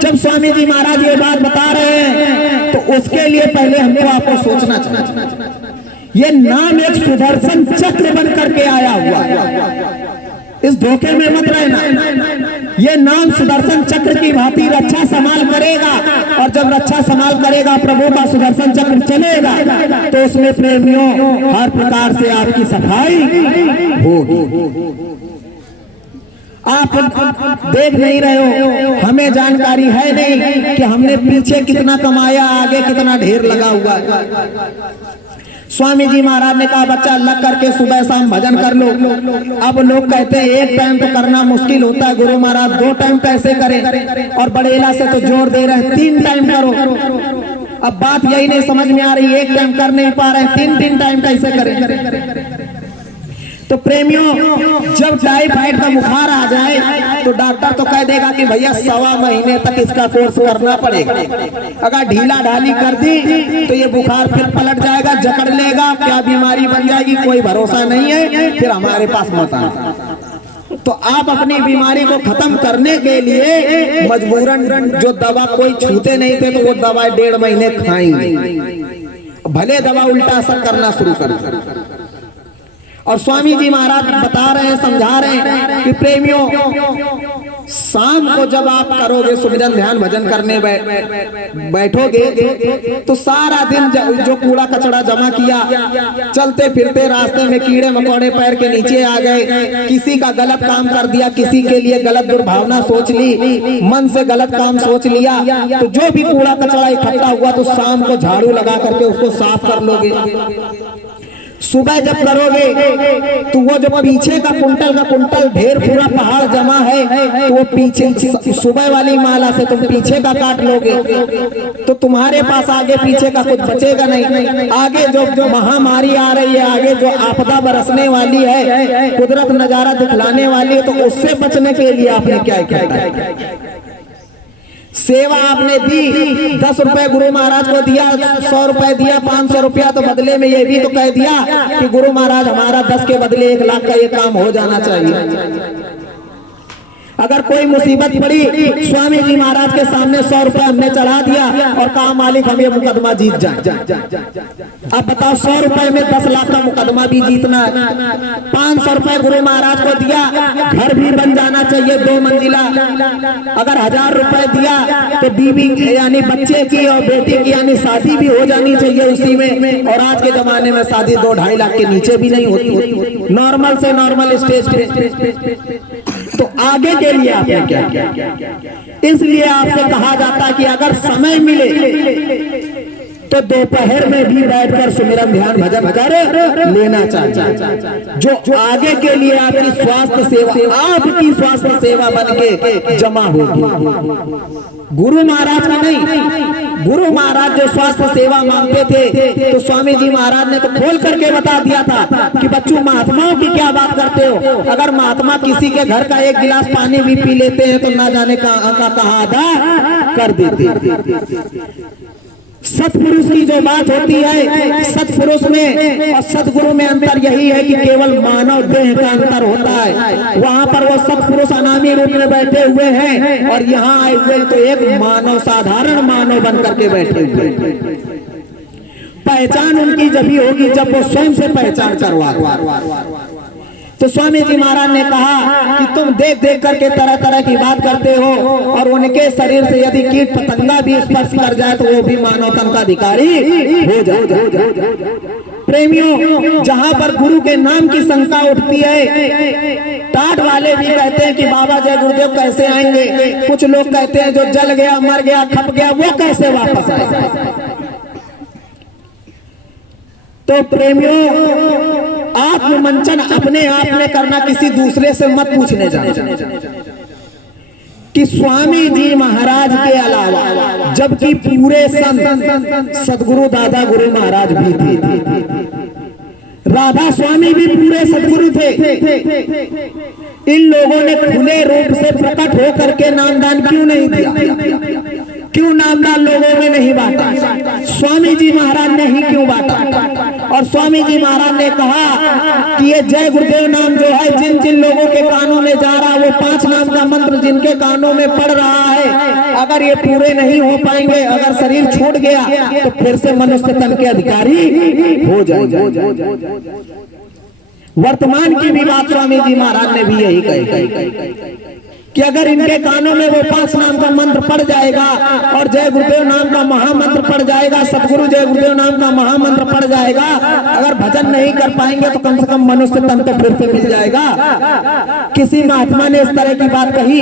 जब स्वामी जी महाराज ये बात बता रहे हैं तो उसके लिए पहले हमको आपको सोचना चाहिए। ये नाम एक सुदर्शन चक्र बन करके आया हुआ, इस धोखे में मत रहना। ये नाम सुदर्शन चक्र की भांति रक्षा संभाल करेगा, और जब रक्षा संभाल करेगा प्रभु का सुदर्शन चक्र चलेगा तो उसमें प्रेमियों हर प्रकार से आपकी सफाई होगी। आप देख नहीं रहे हो, हमें जानकारी है नहीं कि हमने पीछे कितना कमाया, आगे कितना ढेर लगा हुआ। स्वामी जी महाराज ने कहा बच्चा अलग करके सुबह शाम भजन कर लो। अब लोग कहते हैं एक टाइम तो करना मुश्किल होता है गुरु महाराज, 2 टाइम कैसे करें, और बड़ेला से तो जोर दे रहे हैं 3 टाइम करो। अब बात यही नहीं समझ में आ रही, एक टाइम कर नहीं पा रहे हैं, 3 टाइम कैसे करें। तो प्रेमियों, जब टाइफाइड का बुखार आ जाए तो डॉक्टर तो कह देगा कि भैया 1.25 महीने तक इसका कोर्स करना पड़ेगा। अगर ढीला ढाली कर दी तो ये बुखार फिर पलट जाएगा, जकड़ लेगा, क्या बीमारी बन जाएगी कोई भरोसा नहीं है, फिर हमारे पास मत आना। तो आप अपनी बीमारी को खत्म करने के लिए मजबूरन जो दवा कोई छूते नहीं थे तो वो दवा 1.5 महीने खाएंगे, भले दवा उल्टा असर करना शुरू कर। और स्वामी जी महाराज बता रहे हैं, समझा रहे हैं कि प्रेमियों, शाम को जब आप करोगे सुमिरन ध्यान भजन करने बैठोगे तो सारा दिन जो कूड़ा कचड़ा जमा किया, चलते फिरते रास्ते में कीड़े मकोड़े पैर के नीचे आ गए, किसी का गलत काम कर दिया, किसी के लिए गलत दुर्भावना सोच ली, मन से गलत काम सोच लिया, तो जो भी कूड़ा कचड़ा इकट्ठा हुआ तो शाम को झाड़ू लगा करके उसको साफ कर लोगे। सुबह जब करोगे तो वो जो पीछे का कुंटल ढेर पूरा पहाड़ जमा है तो वो पीछे सुबह वाली माला से तुम पीछे का काट लोगे तो तुम्हारे पास आगे पीछे का कुछ बचेगा नहीं। आगे जो महामारी आ रही है, आगे जो आपदा बरसने वाली है, कुदरत नजारा दिखलाने वाली है, तो उससे बचने के लिए आपने क्या किया? सेवा आपने दी, 10 रुपए गुरु महाराज को दिया, 100 रुपए दिया, 500 रुपया, तो बदले में ये भी तो कह दिया कि गुरु महाराज हमारा 10 के बदले 1 लाख का ये काम हो जाना चाहिए। अगर कोई मुसीबत पड़ी, स्वामी जी महाराज के सामने 100 रुपए हमने चढ़ा दिया और कहा मालिक हम ये मुकदमा जीत जाए। अब बताओ 100 रुपए में 10 लाख का मुकदमा भी जीतना है। 500 रुपए गुरु महाराज को दिया, घर भी बन जाना चाहिए 2 मंजिला। अगर 1000 रुपए दिया तो बीवी यानी बच्चे की और बेटी की यानी शादी भी हो जानी चाहिए उसी में। और आज के जमाने में शादी 2-2.5 लाख के नीचे भी नहीं होती, नॉर्मल से नॉर्मल स्टेज पे। तो आगे के लिए आपने क्या किया? इसलिए आपसे कहा जाता है कि अगर समय मिले तो दोपहर में भी बैठकर सुमिरन ध्यान भजन कर लेना चाहिए, जो आगे के लिए आपकी स्वास्थ्य सेवा, आपकी स्वास्थ्य सेवा बन के जमा होगी। गुरु महाराज की नहीं, गुरु महाराज जो स्वास्थ्य सेवा मांगते थे तो स्वामी जी महाराज ने तो खोल करके बता दिया था कि बच्चों महात्माओं की क्या बात करते हो। अगर महात्मा किसी के घर का 1 गिलास पानी भी पी लेते हैं तो ना जाने कहाँ अदा कर देते। सतपुरुष की जो बात होती है, सतपुरुष में और सतगुरु में अंतर यही है कि केवल मानव देह का अंतर होता है। वहां पर वो सतपुरुष अनामी रूप में बैठे हुए हैं और यहाँ आए हुए तो एक मानव, साधारण मानव बन करके बैठे हुए। पहचान उनकी जब ही होगी जब वो स्वयं से पहचान करवा। तो स्वामी जी महाराज ने कहा कि तुम देख देख करके तरह तरह की बात करते हो और उनके शरीर से यदि कीट पतंगा भी स्पर्श कर जाए तो वो भी मानव तन का अधिकारी हो जाए। प्रेमियों, जहां पर गुरु के नाम की शंका उठती है, टाट वाले भी कहते हैं कि बाबा जय गुरुदेव कैसे आएंगे। कुछ लोग कहते हैं जो जल गया, मर गया, खप गया, वो कैसे वापस आएगा। तो प्रेमियों, आत्ममंचन अपने आप में करना, किसी दूसरे से मत पूछने जाना कि स्वामी जी महाराज के अलावा, जबकि पूरे संत सदगुरु दादा गुरु महाराज भी थे, राधा स्वामी भी पूरे सदगुरु थे। इन लोगों ने खुले रूप से प्रकट होकर के नामदान क्यों नहीं दिया? क्यों नामदान लोगों में नहीं बांटा? स्वामी जी महाराज ने ही क्यों बांटा? और स्वामी जी महाराज ने कहा कि ये जय गुरुदेव नाम जो है जिन जिन लोगों के कानों में जा रहा, वो 5 नाम का मंत्र जिनके कानों में पड़ रहा है, अगर ये पूरे नहीं हो पाएंगे, अगर शरीर छूट गया तो फिर से मनुष्य तन के अधिकारी हो जाएंगे। वर्तमान की भी बात स्वामी जी महाराज ने भी यही कही। कि अगर इनके कानों में वो 5 नाम का मंत्र पड़ जाएगा और जय गुरुदेव नाम का महामंत्र पड़ जाएगा, सतगुरु जय गुरुदेव नाम का महामंत्र पड़ जाएगा, अगर भजन नहीं कर पाएंगे तो कम से कम मनुष्य तन तो फिर से मिल जाएगा। किसी महात्मा ने इस तरह की बात कही,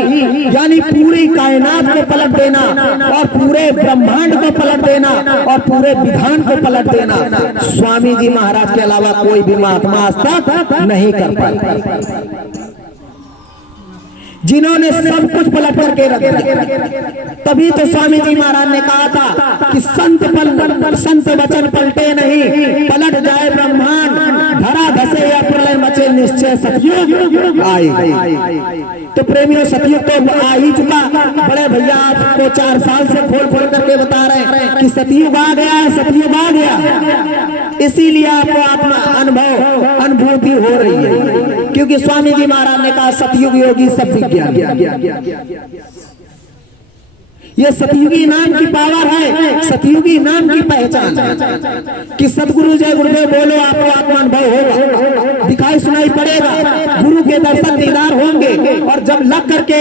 यानी पूरी कायनात को पलट देना और पूरे ब्रह्मांड को पलट देना और पूरे विधान को पलट देना स्वामी जी महाराज के अलावा कोई भी महात्मा आज तक नहीं कर पाया, जिन्होंने सब कुछ पलट करके रख दिया। तभी तो स्वामी जी महाराज ने कहा था कि संत वचन पलटे नहीं, पलट जाए ब्रह्मांड, धरा धसे या प्रलय मचे, निश्चय सतयुग आए। तो प्रेमियों, सतयुग तो आ ही चुका। बड़े भैया आपको 4 साल से खोल खोल करके बता रहे हैं कि सतयुग आ गया है, सतयुग आ गया। इसीलिए आपको अनुभूति हो रही है, क्योंकि स्वामी जी महाराज ने कहा सतयुग योगी सब विज्ञान। ये सतयुगी नाम की पावर है, सतयुगी नाम की पहचान कि सतगुरु जय गुरुदेव बोलो, आपको आत्मा अनुभव होगा, दिखाई सुनाई पड़ेगा, गुरु के दर्शन दीदार होंगे, और जब लग करके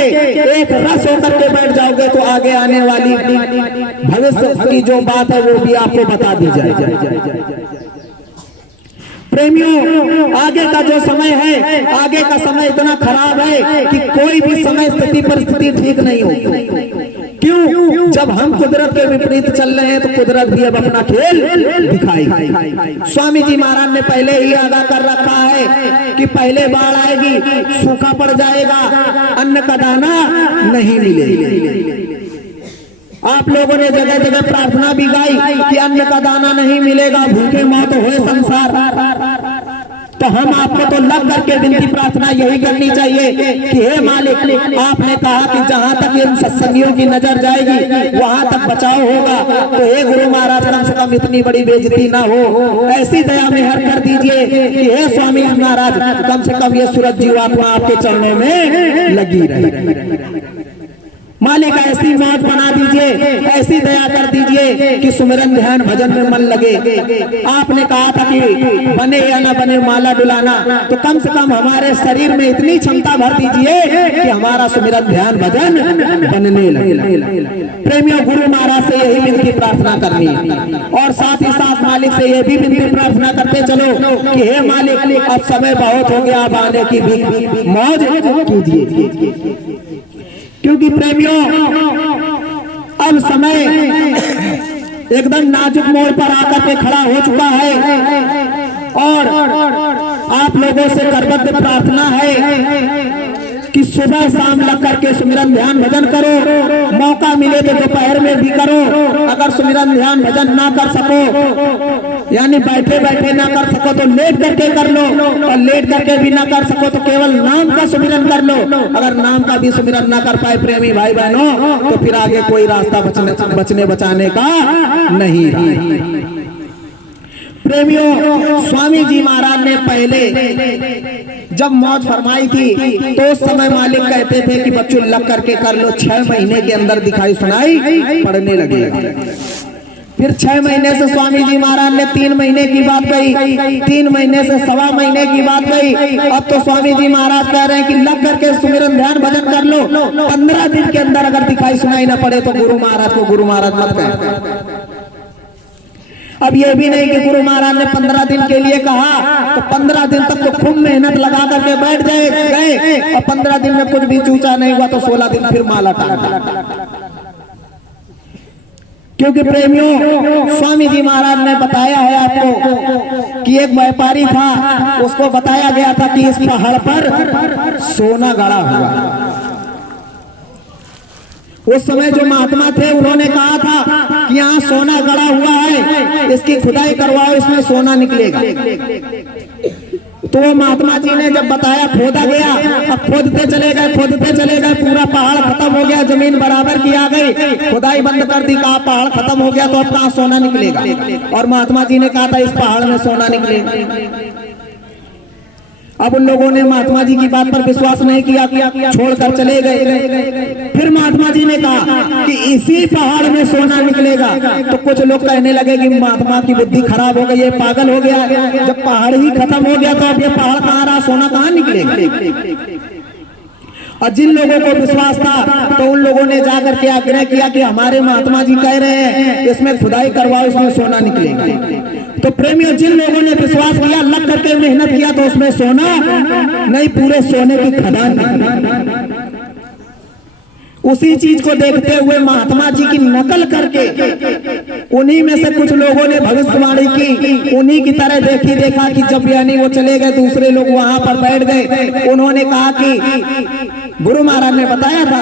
एक रस होकर के बैठ जाओगे तो आगे आने वाली भविष्य की जो बात है वो भी आपको बता दी जाएगी। प्रेमियों, आगे का जो समय है, आगे का समय इतना खराब है कि कोई भी समय स्थिति परिस्थिति ठीक नहीं होगी। क्यों? जब हम कुदरत के विपरीत चल रहे हैं तो कुदरत भी अब अपना खेल दिखाएगी। स्वामी जी महाराज ने पहले ही आगाह कर रखा है कि पहले बाढ़ आएगी, सूखा पड़ जाएगा, अन्न का दाना नहीं मिलेगा। आप लोगों ने जगह जगह प्रार्थना भी गाई कि अन्न का दाना नहीं मिलेगा, भूखे मौत होए संसार। तो हम आपको तो लग करके विनती प्रार्थना यही करनी चाहिए कि हे मालिक, आपने कहा कि जहां तक इन सत्संगियों की नजर जाएगी वहां तक बचाव होगा, तो हे गुरु महाराज कम से कम इतनी बड़ी बेइज्जती ना हो, ऐसी दया मेहर कर दीजिए कि हे स्वामी महाराज कम से कम ये सूरज जीवात्मा आपके चरणों में लगी रहे। मालिक ऐसी मौत बना दीजिए, ऐसी दया कर दीजिए कि सुमिरन ध्यान भजन में मन लगे। आपने कहा था कि बने या ना बने माला डुलाना, तो कम से कम हमारे शरीर में इतनी क्षमता भर दीजिए कि हमारा सुमिरन ध्यान भजन बनने लगे। प्रेमियों, गुरु महाराज से यही विनती प्रार्थना करनी है, और साथ ही साथ मालिक से यह भी विनती प्रार्थना करते चलो कि हे मालिक, अब समय बहुत हो गया, अब आने की भी मौज कीजिए। क्योंकि प्रेमियों, अब समय एकदम नाजुक मोड़ पर आकर के खड़ा हो चुका है, और आप लोगों से करबद्ध प्रार्थना है कि सुबह शाम लग करके सुमिरन ध्यान भजन करो, मौका मिले तो दोपहर में भी करो। अगर सुमिरन ध्यान भजन ना कर सको, यानी बैठे बैठे ना कर सको तो लेट करके कर लो, और लेट करके भी ना कर सको तो केवल नाम का सुमिरन कर लो। अगर नाम का भी सुमिरन ना कर पाए प्रेमी भाई बहनों, तो फिर आगे कोई रास्ता बचने बचाने का नहीं रहा। प्रेमियों, स्वामी जी महाराज ने पहले जब मौत फरमाई थी तो उस समय मालिक कहते थे कि बच्चों लग करके कर लो, 6 महीने के अंदर दिखाई सुनाई पड़ने लगेगा। फिर 6 महीने से स्वामी जी महाराज ने 3 महीने की बात कही, 3 महीने से 1.25 महीने की बात कही। अब तो स्वामी जी महाराज कह रहे हैं कि लग करके सुमिरन ध्यान भजन कर लो, 15 दिन के अंदर अगर दिखाई सुनाई ना पड़े तो गुरु महाराज को गुरु महाराज मत कहें। अब ये भी नहीं कि गुरु महाराज ने 15 दिन के लिए कहा तो 15 दिन तक तो खूब मेहनत लगा करके बैठ गए, और 15 दिन में कुछ भी चूचा नहीं हुआ तो 16 दिन फिर माला टांगा। क्योंकि प्रेमियों, स्वामी जी महाराज ने बताया है आपको कि एक व्यापारी था, उसको बताया गया था कि इस पहाड़ पर सोना गड़ा हुआ। उस समय जो महात्मा थे उन्होंने कहा था कि यहाँ सोना गड़ा हुआ है, इसकी खुदाई करवाओ, इसमें सोना निकलेगा। तो वो महात्मा जी ने जब बताया, खोदा गया। अब खोदते चले गए, पूरा पहाड़ खत्म हो गया, जमीन बराबर की आ गई, खुदाई बंद कर दी, कहा पहाड़ खत्म हो गया तो अब कहाँ सोना निकलेगा। और महात्मा जी ने कहा था इस पहाड़ में सोना निकलेगा। अब उन लोगों ने महात्मा जी की बात पर विश्वास नहीं किया, छोड़कर चले गए। फिर महात्मा जी ने कहा कि इसी पहाड़ में सोना निकलेगा। तो कुछ लोग कहने लगे कि महात्मा की बुद्धि खराब हो गई है, पागल हो गया, जब पहाड़ ही खत्म हो गया तो अब ये पहाड़ कहाँ रहा, सोना कहाँ निकलेगा। और जिन लोगों को विश्वास था तो उन लोगों ने जाकर के आग्रह किया कि हमारे महात्मा जी कह रहे हैं इसमें खुदाई करवाओ, इसमें सोना निकलेगा। तो प्रेमियों, जिन लोगों ने विश्वास किया, लग करके मेहनत किया, तो उसमें सोना नहीं, पूरे सोने की खदान निकली। उसी चीज को देखते हुए महात्मा जी की नकल करके उन्हीं में से कुछ लोगों ने भविष्यवाणी की, उन्हीं की तरह देखा कि जब यानी वो चले गए, दूसरे लोग वहां पर बैठ गए, उन्होंने कहा कि गुरु महाराज ने बताया था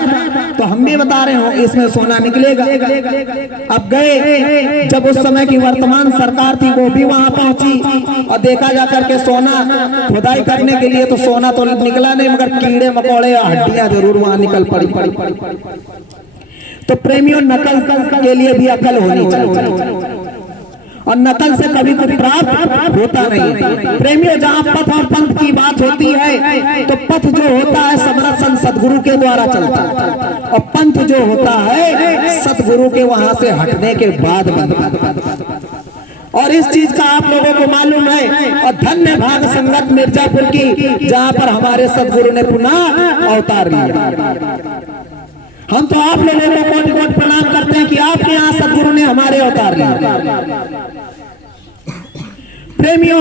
तो हम भी बता रहे हो, इसमें सोना निकलेगा। अब गए, जब उस समय की वर्तमान सरकार थी वो भी वहां पहुंची और देखा जाकर के सोना खुदाई करने के लिए, तो सोना तो निकला नहीं, मगर कीड़े मकोड़े और हड्डियां जरूर वहां निकल पड़ी। तो प्रेमियों, नकल के लिए भी अकल होनी चाहिए और नकल से कभी कुछ प्राप्त होता नहीं। प्रेमियों, जहाँ पथ और पंथ की बात होती है तो पथ जो होता है समरथ संत सदगुरु के द्वारा चलता है और पंथ जो होता है सतगुरु के वहां से हटने के बाद बनता है। और इस चीज का आप लोगों को मालूम है। और धन्य भाग संगत मिर्जापुर की, जहाँ पर हमारे सदगुरु ने पुनः अवतार लिया। हम तो आप लोगों को कोटि कोटि प्रणाम करते हैं कि आपके यहाँ सदगुरु ने हमारे अवतार लिया। प्रेमियों,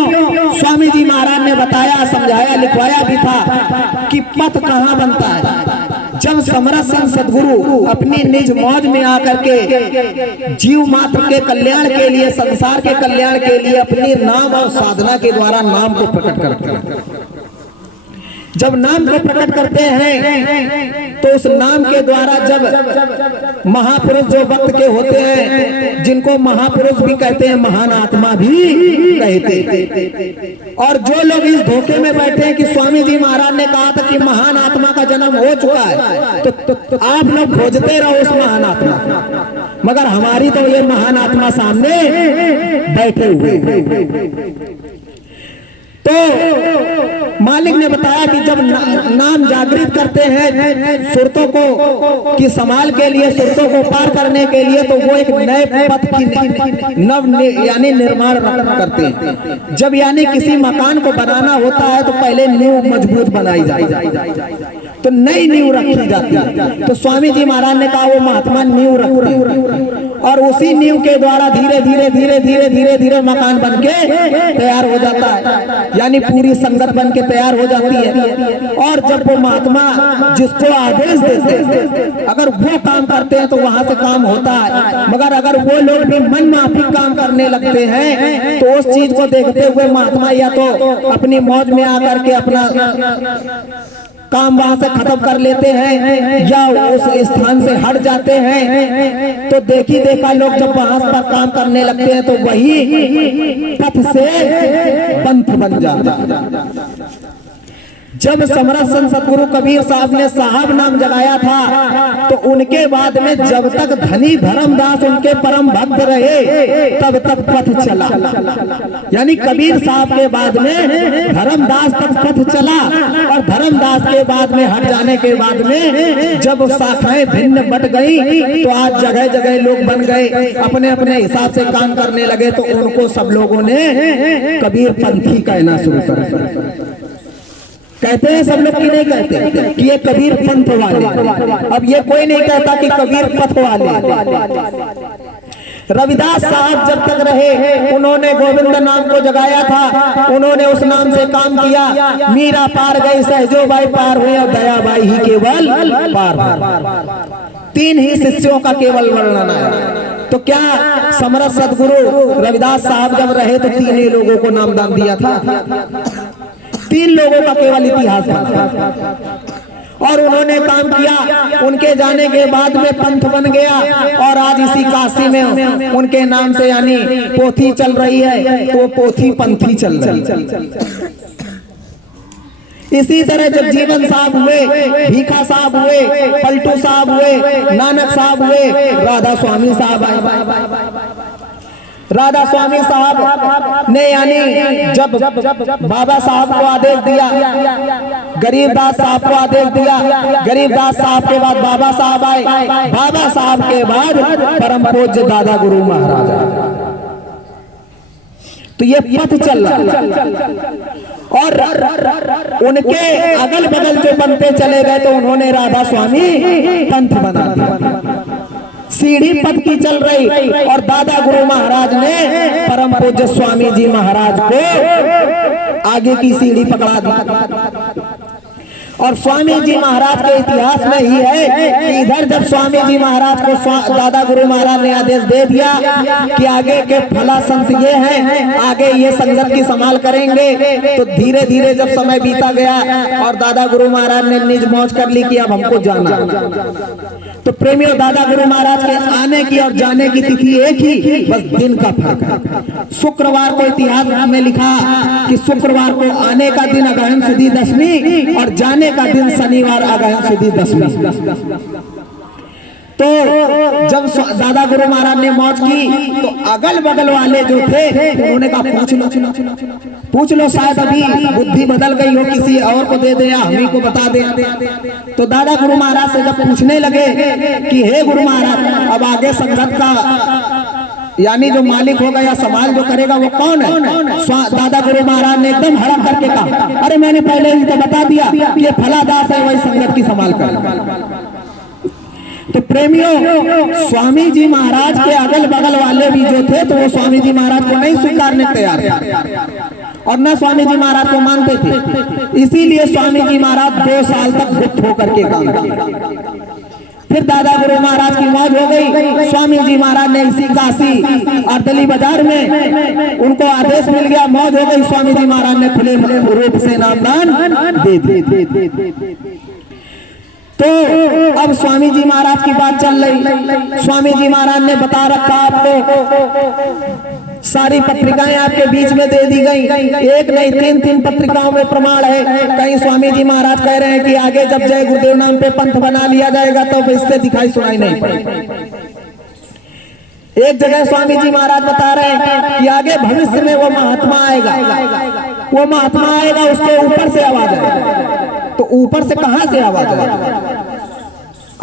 स्वामी जी महाराज ने बताया, समझाया, लिखवाया भी था कि पथ कहाँ बनता है। जब समरथ संत सदगुरु अपनी निज मौज में आकर के जीव मात्र के कल्याण के लिए, संसार के कल्याण के लिए अपनी नाम और साधना के द्वारा नाम को प्रकट करते हैं। जब नाम को प्रकट करते हैं तो उस नाम के द्वारा जब महापुरुष जो वक्त के होते हैं, जिनको महापुरुष भी कहते हैं, महान आत्मा भी कहते हैं, और जो लोग इस धोखे में बैठे हैं कि स्वामी जी महाराज ने कहा था कि महान आत्मा का जन्म हो चुका है, तो आप लोग खोजते रहो उस महान आत्मा, मगर हमारी तो ये महान आत्मा सामने बैठे हुए। तो मालिक ने बताया कि जब नाम जागृत करते हैं सुरतों को कि समाल के लिए, सुरतों को पार करने के लिए, तो वो एक नए पथ की यानी निर्माण करते हैं। जब यानी किसी मकान को बनाना होता है तो पहले नींव मजबूत बनाई जाती, तो नई नींव रखी जाती है। तो स्वामी जी महाराज ने कहा वो महात्मा नींव रखते हैं और उसी नींव के द्वारा धीरे धीरे धीरे धीरे धीरे धीरे मकान बनके तैयार हो जाता है, यानी पूरी संगत बन के तैयार हो जाती है। और जब वो महात्मा जिसको आदेश देते हैं, अगर वो काम करते हैं तो वहां से काम होता है, मगर अगर वो लोग भी मन माफिक काम करने लगते हैं तो उस चीज को देखते हुए महात्मा या तो अपनी मौज में आकर के अपना काम वहां से खत्म कर लेते हैं या उस स्थान से हट जाते हैं। तो देखी देखा लोग जब वहां पर काम करने लगते हैं तो वही पथ से पंथ बन जाता है। जब समरथ संत सदगुरु कबीर साहब ने साहब नाम जगाया था तो उनके बाद में जब तक धनी धर्मदास उनके परम भक्त रहे तब तक पथ चला, यानी कबीर साहब के बाद में धर्मदास तक पथ चला और धर्मदास के बाद में हट जाने के बाद में जब शाखाएं भिन्न बट गई तो आज जगह जगह लोग बन गए, अपने अपने हिसाब से काम करने लगे, तो उनको सब लोगों ने कबीर पंथी कहना शुरू कर दिया। कहते हैं सब लोग कि नहीं कहते कि ये कबीर पंथ वाले। अब ये कोई नहीं कहता कि कबीर पथ वाले। रविदास साहब जब तक रहे उन्होंने गोविंद नाम को जगाया था, उन्होंने उस नाम से काम किया। मीरा पार गई, सहजोबाई पार हुई और दयाबाई ही केवल पार। तीन ही शिष्यों का केवल वर्णन है। तो क्या समरथ सदगुरु रविदास साहब जब रहे तो तीन ही लोगों को नामदान दिया था, तीन लोगों का केवल इतिहास बना और उन्होंने काम किया। उनके जाने के बाद में पंथ बन गया और आज इसी काशी में उनके नाम से यानी पोथी चल रही है, तो पोथी पंथी चल रही है। इसी तरह जब जीवन साहब हुए, भीखा साहब हुए, पलटू साहब हुए, नानक साहब हुए, राधा स्वामी साहब आए। राधा स्वामी साहब ने यानी जब बाबा साहब को आदेश दिया, गरीबदास साहब को आदेश दिया, गरीबदास साहब के बाद बाबा साहब आए, बाबा साहब के बाद परम पूज्य दादा गुरु महाराज। तो ये पथ चल रहा। और उनके अगल बगल जो बनते चले गए तो उन्होंने राधा स्वामी पंथ बना दिया। सीढ़ी पद की चल रही और दादा गुरु महाराज ने परम पूज्य स्वामी जी महाराज को आगे की सीढ़ी पकड़ा दी। और स्वामी जी महाराज के इतिहास में ही है कि इधर जब स्वामी जी महाराज को दादा गुरु महाराज ने आदेश दे दिया कि आगे के फला संत ये हैं, आगे ये संगत की संभाल करेंगे, तो धीरे धीरे जब समय बीता गया और दादा गुरु महाराज ने निज मौज कर ली कि अब हमको जाना, तो प्रेमियों दादा गुरु महाराज के आने की और जाने की तिथि एक ही, बस दिन का फर्क है। शुक्रवार को इतिहास में लिखा कि शुक्रवार को आने का दिन अगहन सुदी दशमी और जाने का दिन शनिवार अगहन सुदी दशमी। तो जब दादा गुरु महाराज ने मौज की तो अगल बगल वाले जो थे उन्होंने कहा पूछ लो शायद अभी बुद्धि बदल गई हो, किसी और को दे दे या हम ही को बता दे। तो दादा गुरु महाराज से जब पूछने लगे कि हे गुरु महाराज, अब आगे संगत का यानी जो मालिक होगा या सवाल जो करेगा वो कौन है? दादा गुरु महाराज ने एकदम हड़प करके कहा, अरे मैंने पहले ही तो बता दिया कि ये फला दास है, वही संगत की संभाल कर। तो प्रेमियों स्वामी जी महाराज के अगल बगल वाले भी जो थे तो वो स्वामी जी महाराज को नहीं स्वीकारने तैयार थे और न स्वामी जी महाराज को मानते थे। इसीलिए स्वामी जी महाराज 2 साल तक गुप्त होकर के काम किए। फिर दादा गुरु महाराज की मौज हो गई। स्वामी जी महाराज ने इसी काशी अर्दली बाजार में उनको आदेश मिल गया, मौज हो गई। स्वामी जी महाराज ने खुले रूप से नामदान दे दिए। तो अब स्वामी जी महाराज की बात चल रही। स्वामी जी महाराज ने बता रखा आपको, सारी पत्रिकाएं आपके बीच में दे दी गई, एक नहीं 3 पत्रिकाओं में प्रमाण है। कहीं स्वामी जी महाराज कह रहे हैं कि आगे जब जय गुरुदेव नाम पे पंथ बना लिया जाएगा तो इससे दिखाई सुनाई नहीं पड़ेगी। एक जगह स्वामी जी महाराज बता रहे हैं कि आगे भविष्य में वो महात्मा आएगा, वो महात्मा आएगा, उसके ऊपर से आवाज आएगा। तो ऊपर से कहां से आवाज आएगा?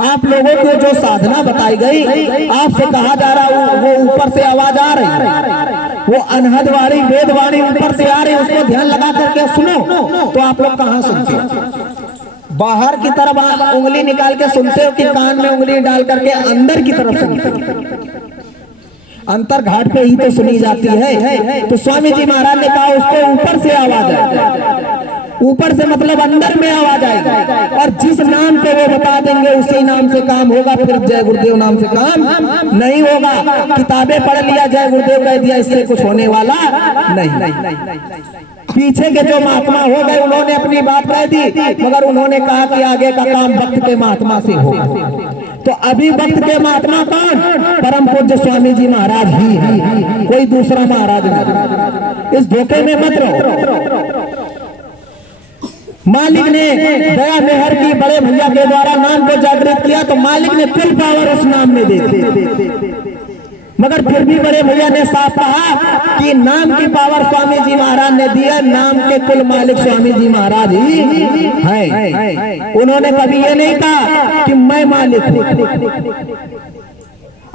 आप लोगों को जो साधना बताई गई, आपसे कहा जा रहा वो ऊपर से आवाज आ रही है, वो अनहद वाणी वेद वाणी ऊपर से आ रही है, उसको ध्यान लगा करके सुनो। तो आप लोग कहां सुनते हो? बाहर की तरफ उंगली निकाल के सुनते हो कि कान में उंगली डाल करके अंदर की तरफ सुनते हो? अंतर घाट पे ही तो सुनी जाती है। तो स्वामी जी महाराज ने कहा उसको ऊपर से आवाज आएगी। ऊपर से मतलब अंदर में आवाज आएगी और जिस नाम पे वो बता देंगे उसी नाम से काम होगा। फिर जय गुरुदेव नाम से काम नहीं होगा। किताबें पढ़ लिया, जय गुरुदेव कह दिया, इससे कुछ होने वाला नहीं। पीछे के जो महात्मा हो गए उन्होंने अपनी बात कह दी, मगर उन्होंने कहा कि आगे का काम वक्त के महात्मा से होगा। तो अभी वक्त के महात्मा कौन? परम पूज्य स्वामी जी महाराज ही है, कोई दूसरा महाराज नहीं। इस धोखे में मत रहो। मालिक ने दया मेहर की, बड़े भैया के द्वारा नाम को जागृत किया तो मालिक ने फुल पावर उस नाम में दे दी। मगर फिर भी बड़े भैया ने साफ कहा कि नाम की पावर स्वामी जी महाराज ने दी है, नाम के कुल मालिक स्वामी जी महाराज ही हैं। उन्होंने कभी ये नहीं कहा कि मैं मालिक हूं।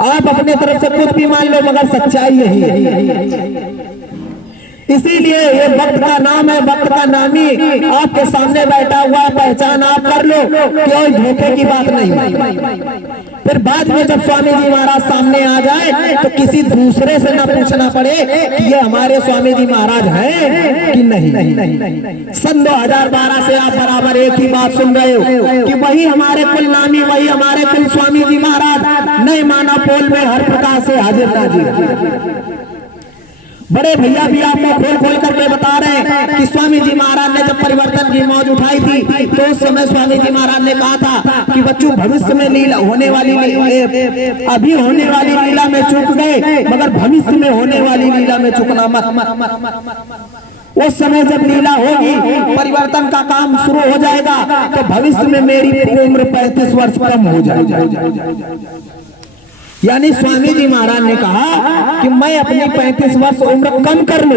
आप अपने तरफ से कुछ भी मान लो, मगर सच्चाई यही है। इसीलिए ये वक्त का नाम है, वक्त का नामी आपके सामने बैठा हुआ, पहचान आप कर लो, कोई धोखे की बात नहीं। फिर बाद में जब स्वामी जी महाराज सामने आ जाए तो किसी दूसरे से ना पूछना पड़े कि ये हमारे स्वामी जी महाराज हैं कि नहीं। सन 2012 से आप बराबर एक ही बात सुन रहे हो कि वही हमारे कुल नामी, वही हमारे कुल स्वामी जी महाराज, नहीं माना पोल में हर प्रकार से हाजिर नाजिर। बड़े भैया भी आपको खोल खोल करके बता रहे हैं कि स्वामी जी महाराज ने जब परिवर्तन की मौज उठाई थी तो उस समय स्वामी जी महाराज ने कहा था कि बच्चों भविष्य में लीला होने वाली, अभी होने वाली लीला में चूक गए, मगर भविष्य में होने वाली लीला में चूकना मत। उस समय जब लीला होगी, परिवर्तन का काम शुरू हो जाएगा, तो भविष्य में मेरी उम्र 35 वर्ष कम हो जाएगी। यानी स्वामी जी महाराज ने कहा कि मैं अपनी 35 वर्ष उम्र कम कर लूं।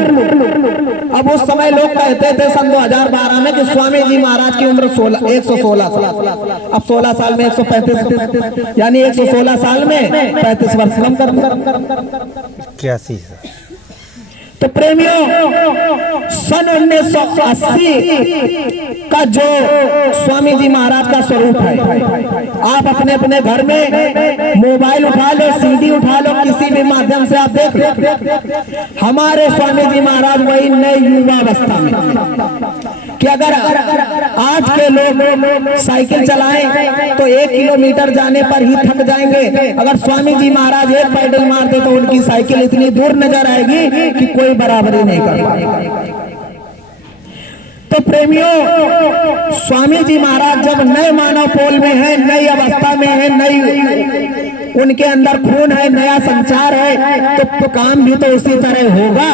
अब उस समय लोग कहते थे सन 2012 में कि स्वामी जी महाराज की उम्र 116 साल, अब 16 साल में 135, यानी 116 साल में 35 वर्ष कम कर 83। तो प्रेमियों, सन 1980 का जो स्वामी जी महाराज का स्वरूप है, आप अपने अपने घर में मोबाइल उठा लो, सीडी उठा लो, किसी भी माध्यम से आप देख लो, हमारे स्वामी जी महाराज वही नए युवावस्था में कि अगर आज के लोग साइकिल चलाएं तो 1 किलोमीटर जाने पर ही थक जाएंगे, अगर स्वामी जी महाराज एक पैडल मार दे तो उनकी साइकिल इतनी दूर नजर आएगी कि कोई बराबरी नहीं कर पाएगा। तो प्रेमियों, स्वामी जी महाराज जब नए मानव पोल में है, नई अवस्था में है, नई उनके अंदर खून है, नया संचार है, तो काम भी तो उसी तरह होगा।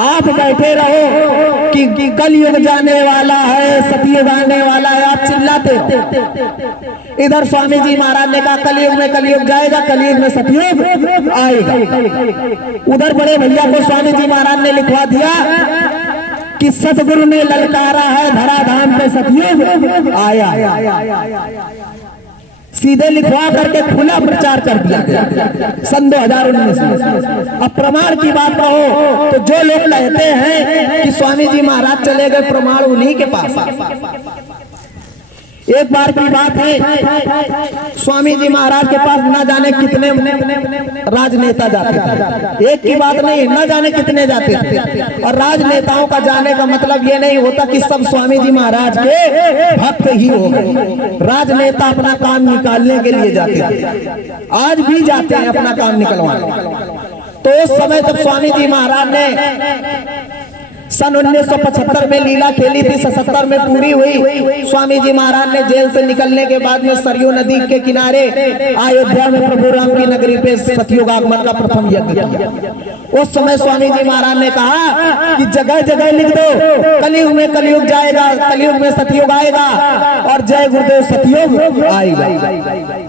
आप बैठे रहो कि कलयुग जाने वाला है, सतयुग आने वाला है, आप चिल्लाते हो। इधर स्वामी जी महाराज ने कहा कलयुग में कलयुग जाएगा, कलयुग में सतयुग आएगा। उधर बड़े भैया को स्वामी जी महाराज ने लिखवा दिया कि सतगुरु ने ललकारा है, धराधाम पे सतयुग आया। सीधे लिखवा करके खुला प्रचार कर दिया गया सन 2019 में। अब प्रमाण की बात कहो तो जो लोग कहते हैं कि स्वामी जी महाराज चले गए, प्रमाण उन्हीं के पास। एक बार की बात है, स्वामी जी महाराज के पास न जाने कितने राजनेता जाते थे। एक की बात नहीं, न जाने कितने जाते थे। और राजनेताओं का जाने का मतलब ये नहीं होता कि सब स्वामी जी महाराज के भक्त ही हो गए। राजनेता अपना काम निकालने के लिए जाते थे, आज भी जाते हैं अपना काम निकलवाने। तो उस समय जब स्वामी जी महाराज ने सन 1975 में लीला खेली थी, 77 में पूरी हुई। स्वामी जी महाराज ने जेल से निकलने के बाद में सरयू नदी के किनारे अयोध्या में प्रभु राम की नगरी पे सतयुग आगमन का प्रथम यज्ञ किया। उस समय स्वामी जी महाराज ने कहा कि जगह जगह लिख दो, कलयुग में कलयुग जाएगा, कलयुग में सतयुग आएगा और जय गुरुदेव सतयुग आएगा।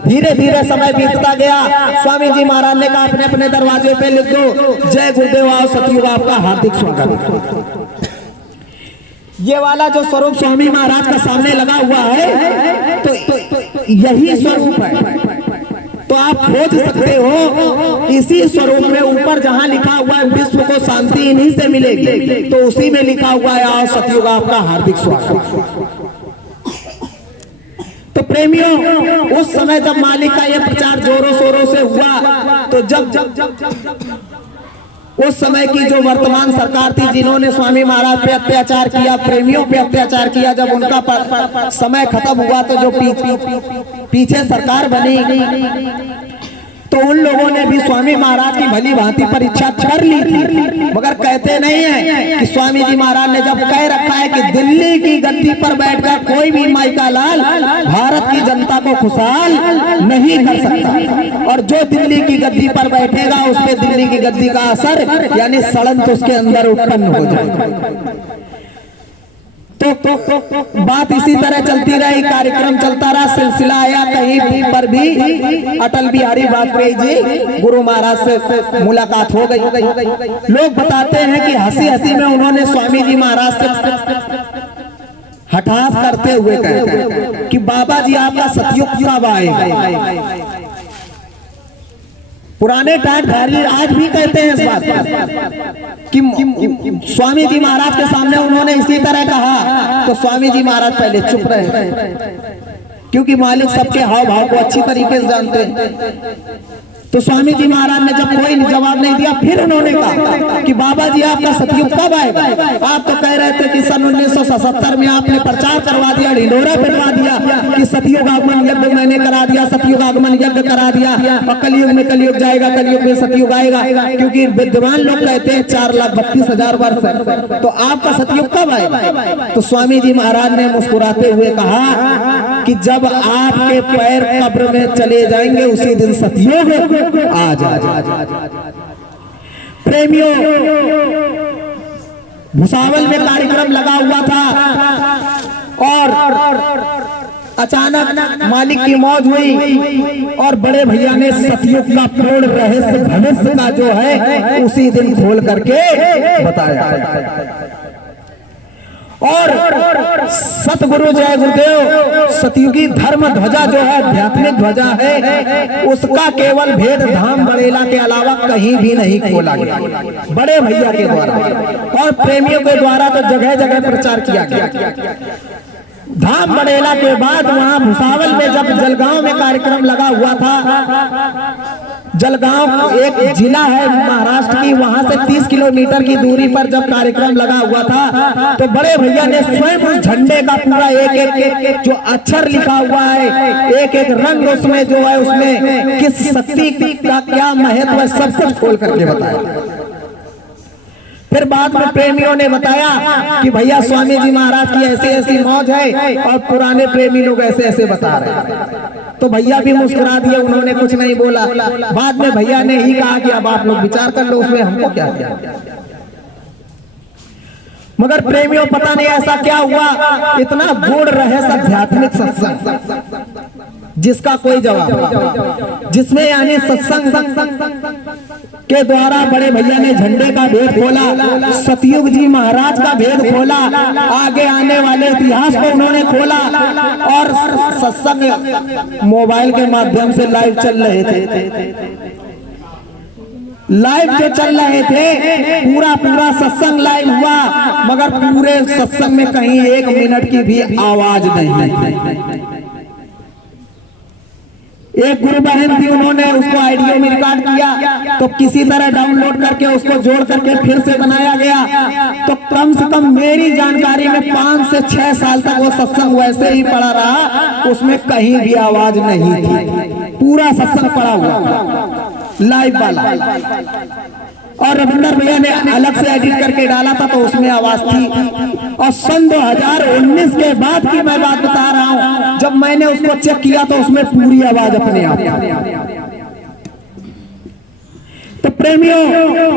धीरे धीरे समय बीतता गया। स्वामी जी महाराज ने कहा अपने अपने दरवाजे पे लिख दो, जय गुरुदेव आओ सतयुग आपका हार्दिक स्वागत। ये वाला जो स्वरूप स्वामी महाराज का सामने लगा हुआ है, तो यही स्वरूप है। तो आप खोज सकते हो इसी स्वरूप में। ऊपर जहां लिखा हुआ है विश्व को शांति इन्हीं से मिलेगी, तो उसी में लिखा हुआ है आओ सतयुग आपका हार्दिक स्वागत। तो प्रेमियों, उस समय जब मालिक का यह प्रचार जोरों शोरों से हुआ, तो जब उस समय की जो वर्तमान सरकार थी, जिन्होंने स्वामी महाराज पे अत्याचार किया, प्रेमियों पे अत्याचार किया, जब उनका समय खत्म हुआ तो जो पीछे सरकार बनी, तो उन लोगों ने भी स्वामी महाराज की भली भांति परीक्षा कर ली थी। मगर कहते नहीं है कि स्वामी जी महाराज ने जब कह रखा है कि दिल्ली की गद्दी पर बैठकर कोई भी माइका लाल भारत की जनता को खुशहाल नहीं कर सकता, और जो दिल्ली की गद्दी पर बैठेगा उस पे दिल्ली की गद्दी का असर यानी षड्यंत्र उसके अंदर उत्पन्न हो जाएगा। तो बात इसी तरह चलती रही, कार्यक्रम चलता रहा, सिलसिला आया। कहीं पर भी अटल बिहारी वाजपेयी जी गुरु महाराज से मुलाकात हो गई। लोग बताते हैं कि हंसी हंसी में उन्होंने स्वामी जी महाराज से हठास करते हुए कहते कि बाबा जी आपका सतयुग कब आएगा। पुराने टाटधारी आज भी कहते हैं इस बात कि स्वामी जी महाराज के सामने उन्होंने इसी तरह कहा, तो स्वामी जी महाराज पहले चुप रहे, क्योंकि मालिक सबके हाव भाव को अच्छी तरीके से जानते हैं। तो स्वामी जी महाराज ने जब कोई जवाब नहीं दिया, फिर उन्होंने कहा कि बाबा जी आपका सतयुग कब आएगा। आप तो कह रहे थे कि सन 1977 में आपने प्रचार करवा दिया, ढिंढोरा पिटवा दिया कि सतयुग आगमन यज्ञ मैंने करा दिया, सतयुग आगमन यज्ञ करा दिया, और कलयुग में कलयुग जाएगा, कलयुग में सतयुग आएगा, क्योंकि विद्वान लोग कहते हैं 4,32,000 वर्ष है, तो आपका सतयुग कब आएगा। तो स्वामी जी महाराज ने मुस्कुराते हुए कहा कि जब आपके पैर कब्र में चले जाएंगे उसी दिन सतयुग आ जाएगा। प्रेमियों, भुसावल में कार्यक्रम लगा हुआ था और अचानक मालिक की मौत हुई, और बड़े भैया ने सतयुग का पूर्ण रहस्य भविष्य का जो है उसी दिन खोल करके बताया। और सतगुरु जय गुरुदेव सतयुगी धर्म ध्वजा जो है आध्यात्मिक ध्वजा है, उसका केवल भेद धाम बड़ेला के अलावा कहीं भी नहीं खोला गया। बड़े भैया के द्वारा और प्रेमियों के द्वारा तो जगह जगह प्रचार किया गया। धाम बड़ेला के बाद वहां भुसावल में जब जलगांव में कार्यक्रम लगा हुआ था, जलगांव एक जिला है महाराष्ट्र की, वहां से 30 किलोमीटर की दूरी पर जब कार्यक्रम लगा हुआ था, तो बड़े भैया ने स्वयं उस झंडे का पूरा एक एक जो अक्षर लिखा हुआ है, एक एक रंग उसमें जो है, उसमें किस शक्ति का क्या महत्व है, सब कुछ खोल करके बताया। फिर बाद में प्रेमियों ने बताया कि भैया स्वामी जी महाराज की ऐसी ऐसी मौज है और पुराने प्रेमी लोग ऐसे ऐसे बता रहे हैं। तो भैया भी मुस्कुरा दिए, उन्होंने कुछ नहीं बोला। बाद में भैया ने ही कहा कि अब आप लोग विचार कर लो, उसमें हमको क्या किया। मगर प्रेमियों पता नहीं ऐसा क्या हुआ, इतना गूढ़ रहस्य आध्यात्मिक सत्संग जिसका कोई जवाब, जिसमें यानी सत्संग के द्वारा बड़े भैया ने झंडे का भेद खोला, सतयुग जी महाराज का भेद खोला, आगे आने वाले इतिहास को उन्होंने खोला। और सत्संग मोबाइल के माध्यम से लाइव चल रहे थे, लाइव जो चल रहे थे, पूरा पूरा सत्संग लाइव हुआ, मगर पूरे सत्संग में कहीं 1 मिनट की भी आवाज नहीं। एक गुरु बहन थी, उन्होंने उसको ऑडियो में रिकॉर्ड किया, तो किसी तरह डाउनलोड करके उसको जोड़ करके फिर से बनाया गया। तो कम से कम मेरी जानकारी में 5 से 6 साल तक वो सत्संग वैसे ही पड़ा रहा, उसमें कहीं भी आवाज नहीं थी, पूरा सत्संग पड़ा हुआ लाइव वाला। और रविंदर भैया ने अलग से एडिट करके डाला था, तो उसमें आवाज थी। और सन 2019 के बाद की मैं बात बता रहा हूं, जब मैंने उसको चेक किया तो उसमें पूरी आवाज अपने आप। तो प्रेमियों,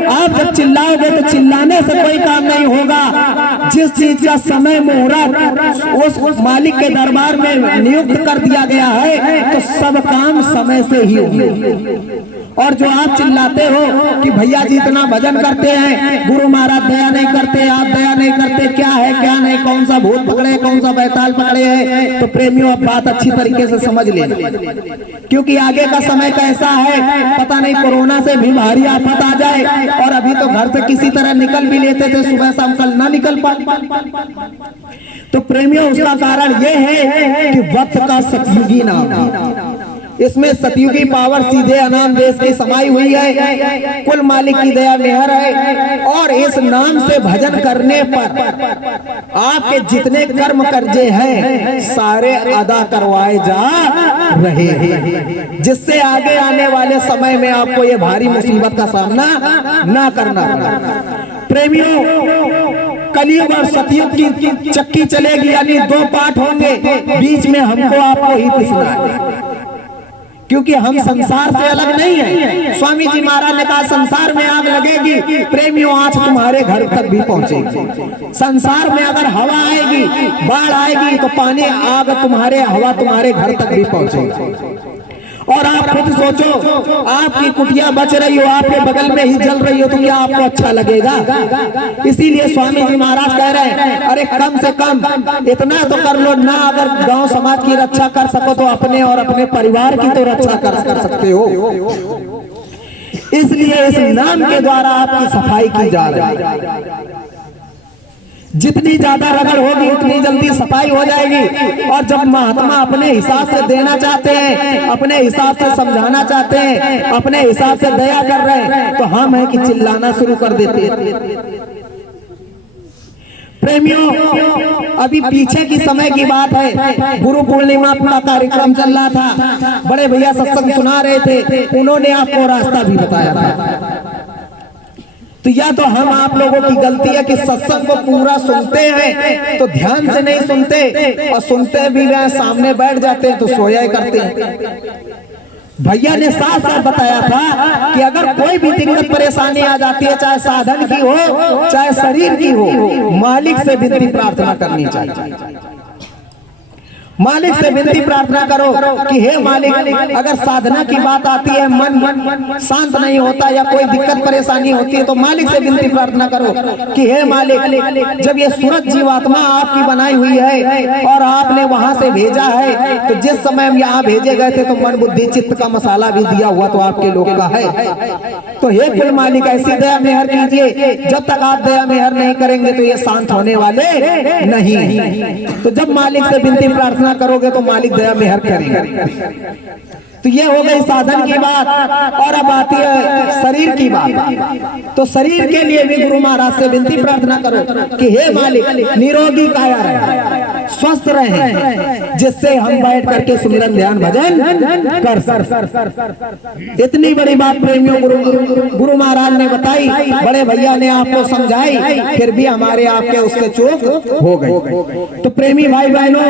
आप जब चिल्लाओगे तो चिल्लाने से कोई काम नहीं होगा। जिस चीज का समय मुहूर्त उस मालिक के दरबार में नियुक्त कर दिया गया है, तो सब काम समय से ही होंगे। और जो आप चिल्लाते हो कि भैया जी इतना भजन करते हैं, गुरु महाराज दया नहीं करते, आप दया नहीं करते, क्या है क्या नहीं, कौन सा भूत पकड़े, कौन सा बैताल पकड़े है, तो प्रेमियों आप बात अच्छी तरीके से समझ लेना, क्योंकि आगे का समय कैसा है पता नहीं, कोरोना से भी भारी आफत आ जाए। और अभी तो घर से किसी तरह निकल भी लेते थे, सुबह शाम कल ना निकल पाए। तो प्रेमियों, उसका कारण ये है कि वक्त का सतयुगी नाम, इसमें सतयुगी पावर सीधे अनाम देश की समाई हुई है, कुल मालिक की दया मेहर है। और इस नाम से भजन करने पर आपके जितने कर्म कर्जे हैं सारे अदा करवाए जा रहे हैं, जिससे आगे आने वाले समय में आपको ये भारी मुसीबत का सामना ना करना पड़े। प्रेमियों, कलयुग और सतयुग की चक्की चलेगी, यानी 2 पार्ट होंगे, बीच में हमको आपको ही पिसना है, क्योंकि हम संसार से अलग नहीं है। स्वामी जी महाराज ने कहा संसार में आग लगेगी, प्रेमियों आँच तुम्हारे घर तक भी पहुंचेगी। संसार में अगर हवा आएगी, बाढ़ आएगी, तो पानी आग तुम्हारे, हवा तुम्हारे घर तक भी पहुंचेगी। और आप खुद सोचो, आपकी कुटिया बच रही हो, आपके बगल में ही जल रही हो, तो क्या आपको अच्छा लगेगा? इसीलिए स्वामी जी महाराज कह रहे हैं, अरे कम से कम इतना तो कर लो ना, अगर गांव समाज की रक्षा कर सको तो अपने और अपने परिवार की तो रक्षा कर सकते हो। इसलिए इस नाम के द्वारा आपकी सफाई की जा रही है। जितनी ज्यादा रगड़ होगी उतनी जल्दी सफाई हो जाएगी। और जब महात्मा अपने हिसाब से देना चाहते हैं, अपने हिसाब से समझाना चाहते हैं, अपने हिसाब से दया कर रहे हैं, तो हम है कि चिल्लाना शुरू कर देते हैं। प्रेमियों, अभी पीछे की समय की बात है, गुरु पूर्णिमा का कार्यक्रम चल रहा था, बड़े भैया सत्संग सुना रहे थे, उन्होंने आपको रास्ता भी बताया था। तो या तो हम आप लोगों की गलती है कि सत्संग को पूरा सुनते हैं तो ध्यान से नहीं सुनते, और सुनते भी हैं सामने बैठ जाते हैं तो सोया ही करते हैं। भैया ने साफ साफ बताया था कि अगर कोई भी दिक्कत परेशानी आ जाती है, चाहे साधन की हो चाहे शरीर की हो, मालिक से विनती प्रार्थना करनी चाहिए। मालिक से विनती प्रार्थना करो कि हे मालिक, अगर साधना की बात आती है, मन शांत नहीं होता या कोई दिक्कत परेशानी होती है, तो मालिक से विनती प्रार्थना करो कि हे मालिक, जब ये सूरज जीवात्मा आपकी बनाई हुई है और आपने वहां से भेजा है, तो जिस समय हम यहाँ भेजे गए थे तो मन बुद्धि चित्त का मसाला भी दिया हुआ तो आपके लोग का है। तो हे कुल मालिक, ऐसी दया मेहर कीजिए, जब तक आप दया मेहर नहीं करेंगे तो ये शांत होने वाले नहीं। तो जब मालिक से विनती प्रार्थना करोगे तो मालिक दया मेहर करेगा। तो ये हो गई साधन की बात। और अब आती है शरीर की बात। तो शरीर के लिए भी गुरु महाराज से विनती प्रार्थना करो कि हे मालिक, निरोगी काया रहे, स्वस्थ रहे, जिससे हम बैठ करके सुमिरन ध्यान भजन कर सर। इतनी बड़ी बात प्रेमियों गुरु महाराज ने बताई, बड़े भैया ने आपको समझाई, फिर भी हमारे आपके उससे चूक हो गई। तो प्रेमी भाई बहनों,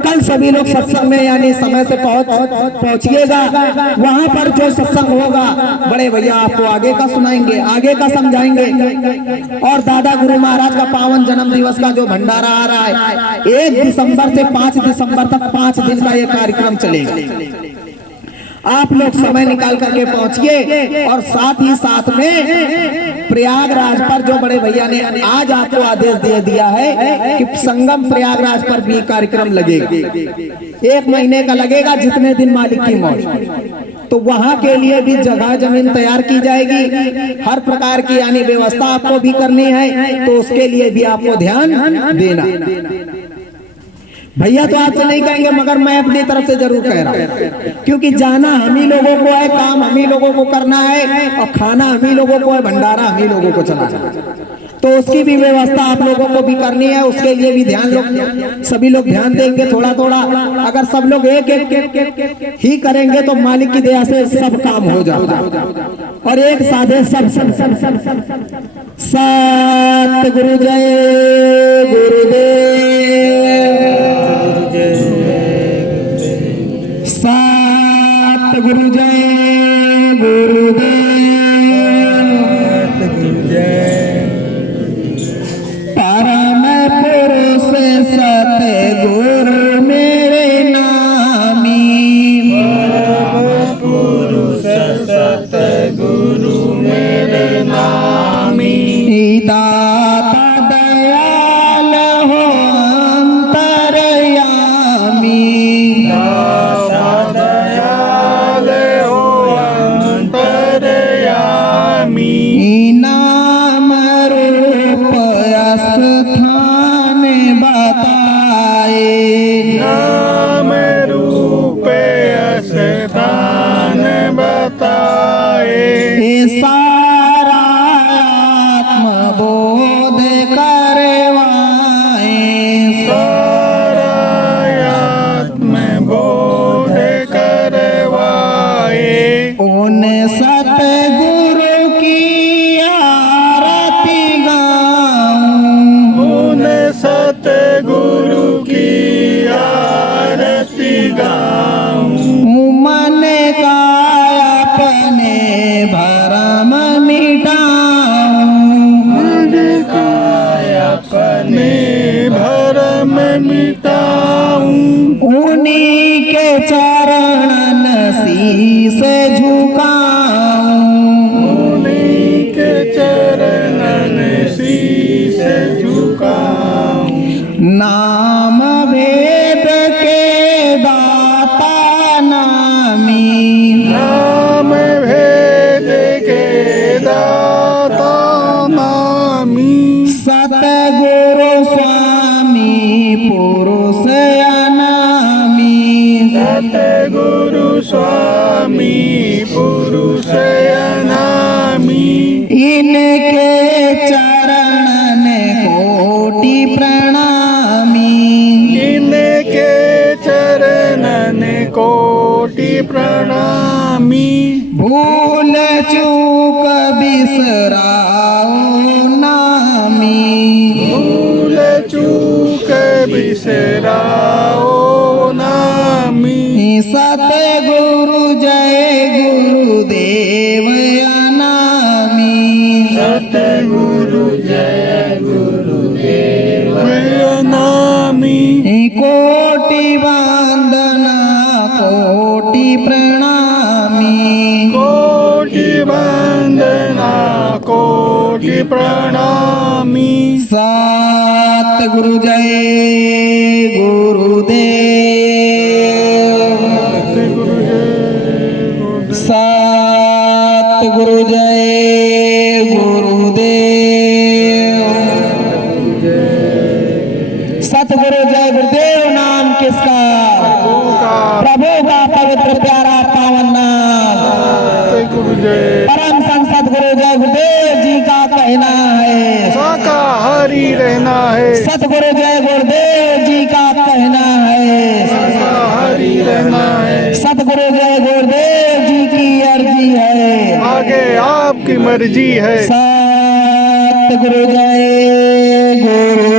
कल सभी लोग सत्संग में यानी समय से पहुंचिएगा। वहां पर जो सत्संग होगा, बड़े भैया आपको आगे का सुनाएंगे, आगे का समझाएंगे। और दादा गुरु महाराज का पावन जन्म दिवस का जो भंडारा आ रहा है, 1 दिसंबर से 5 दिसंबर तक 5 दिन का ये कार्यक्रम चलेगा। आप लोग समय निकाल करके पहुंचिए। और साथ ही साथ में प्रयागराज पर जो बड़े भैया ने आज आपको आदेश दे दिया है कि संगम प्रयागराज पर भी कार्यक्रम लगेगा, 1 महीने का लगेगा, जितने दिन मालिक की मौज। तो वहां के लिए भी जगह जमीन तैयार की जाएगी, हर प्रकार की यानी व्यवस्था आपको भी करनी है। तो उसके लिए भी आपको ध्यान देना। भैया तो आपसे नहीं कहेंगे, मगर मैं अपनी तरफ से जरूर कह रहा हूँ, क्योंकि जाना हम ही लोगों को है, काम हम ही लोगों को करना है, और खाना हम ही लोगों को है, भंडारा हम ही लोगों को चलाना है। तो उसकी भी व्यवस्था आप लोगों को भी करनी है। उसके लिए भी सभी लोग ध्यान देंगे थोड़ा थोड़ा। अगर सब लोग एक एक ही करेंगे तो मालिक की दया से सब काम हो जाता है। और एक साधे सब सत गुरु जय गुरुदेव, सत गुरु जय गुरुदेव, परम पुरुष सतगुरु मेरे नामी, परम पुरुष सतगुरु मेरे नामी, दाता दयाल हो अंतरयामी, दाता दयाल हो अंतरयामी, नाम रूप स्थान बताए, नाम रूप स्थान बताए, सारा आत्मबोध करवाए, सारा आत्मबोध करवाए, उन सतगुरु की आरती गाऊं, उन सतगुरु की आरती गाऊं, मन का अपने भरम मिटाऊं, मन का अपने भरम मिटाऊं, उन्हीं के चरणन शीस झुकाऊं, उन्हीं के चरणन शीस झुकाऊं, नाम वेद के दाता नामी, नाम वेद के दाता नामी, सतगुरु स्वामी पुरुष अनामी, सतगुरु स्वामी पुरुष अनामी, इनके चरणन कोटि प्रणामी, इनके चरणन कोटि प्रणामी, भूल चूक बिसराओ नामी, भूल चूक बिसराओ नामी, सतगुरु जय गुरुदेव अनामी, सतगुरु जय गुरुदेव अनामी, कोटि प्रणामी। सतगुरु जय गुरुदेव। सतगुरु जय गुरुदेव। सतगुरु जय गुरुदेव नाम किसका? प्रभु का पवित्र प्यारा पावन नाम। परम संत सतगुरु जय गुरुदेव जी का कहना है शाकाहारी रहना है। सतगुरु जय गुरुदेव जी का कहना है शाकाहारी रहना है। सतगुरु जय गुरुदेव जी की अर्जी है, आगे आपकी मर्जी है। सतगुरु जय गुरु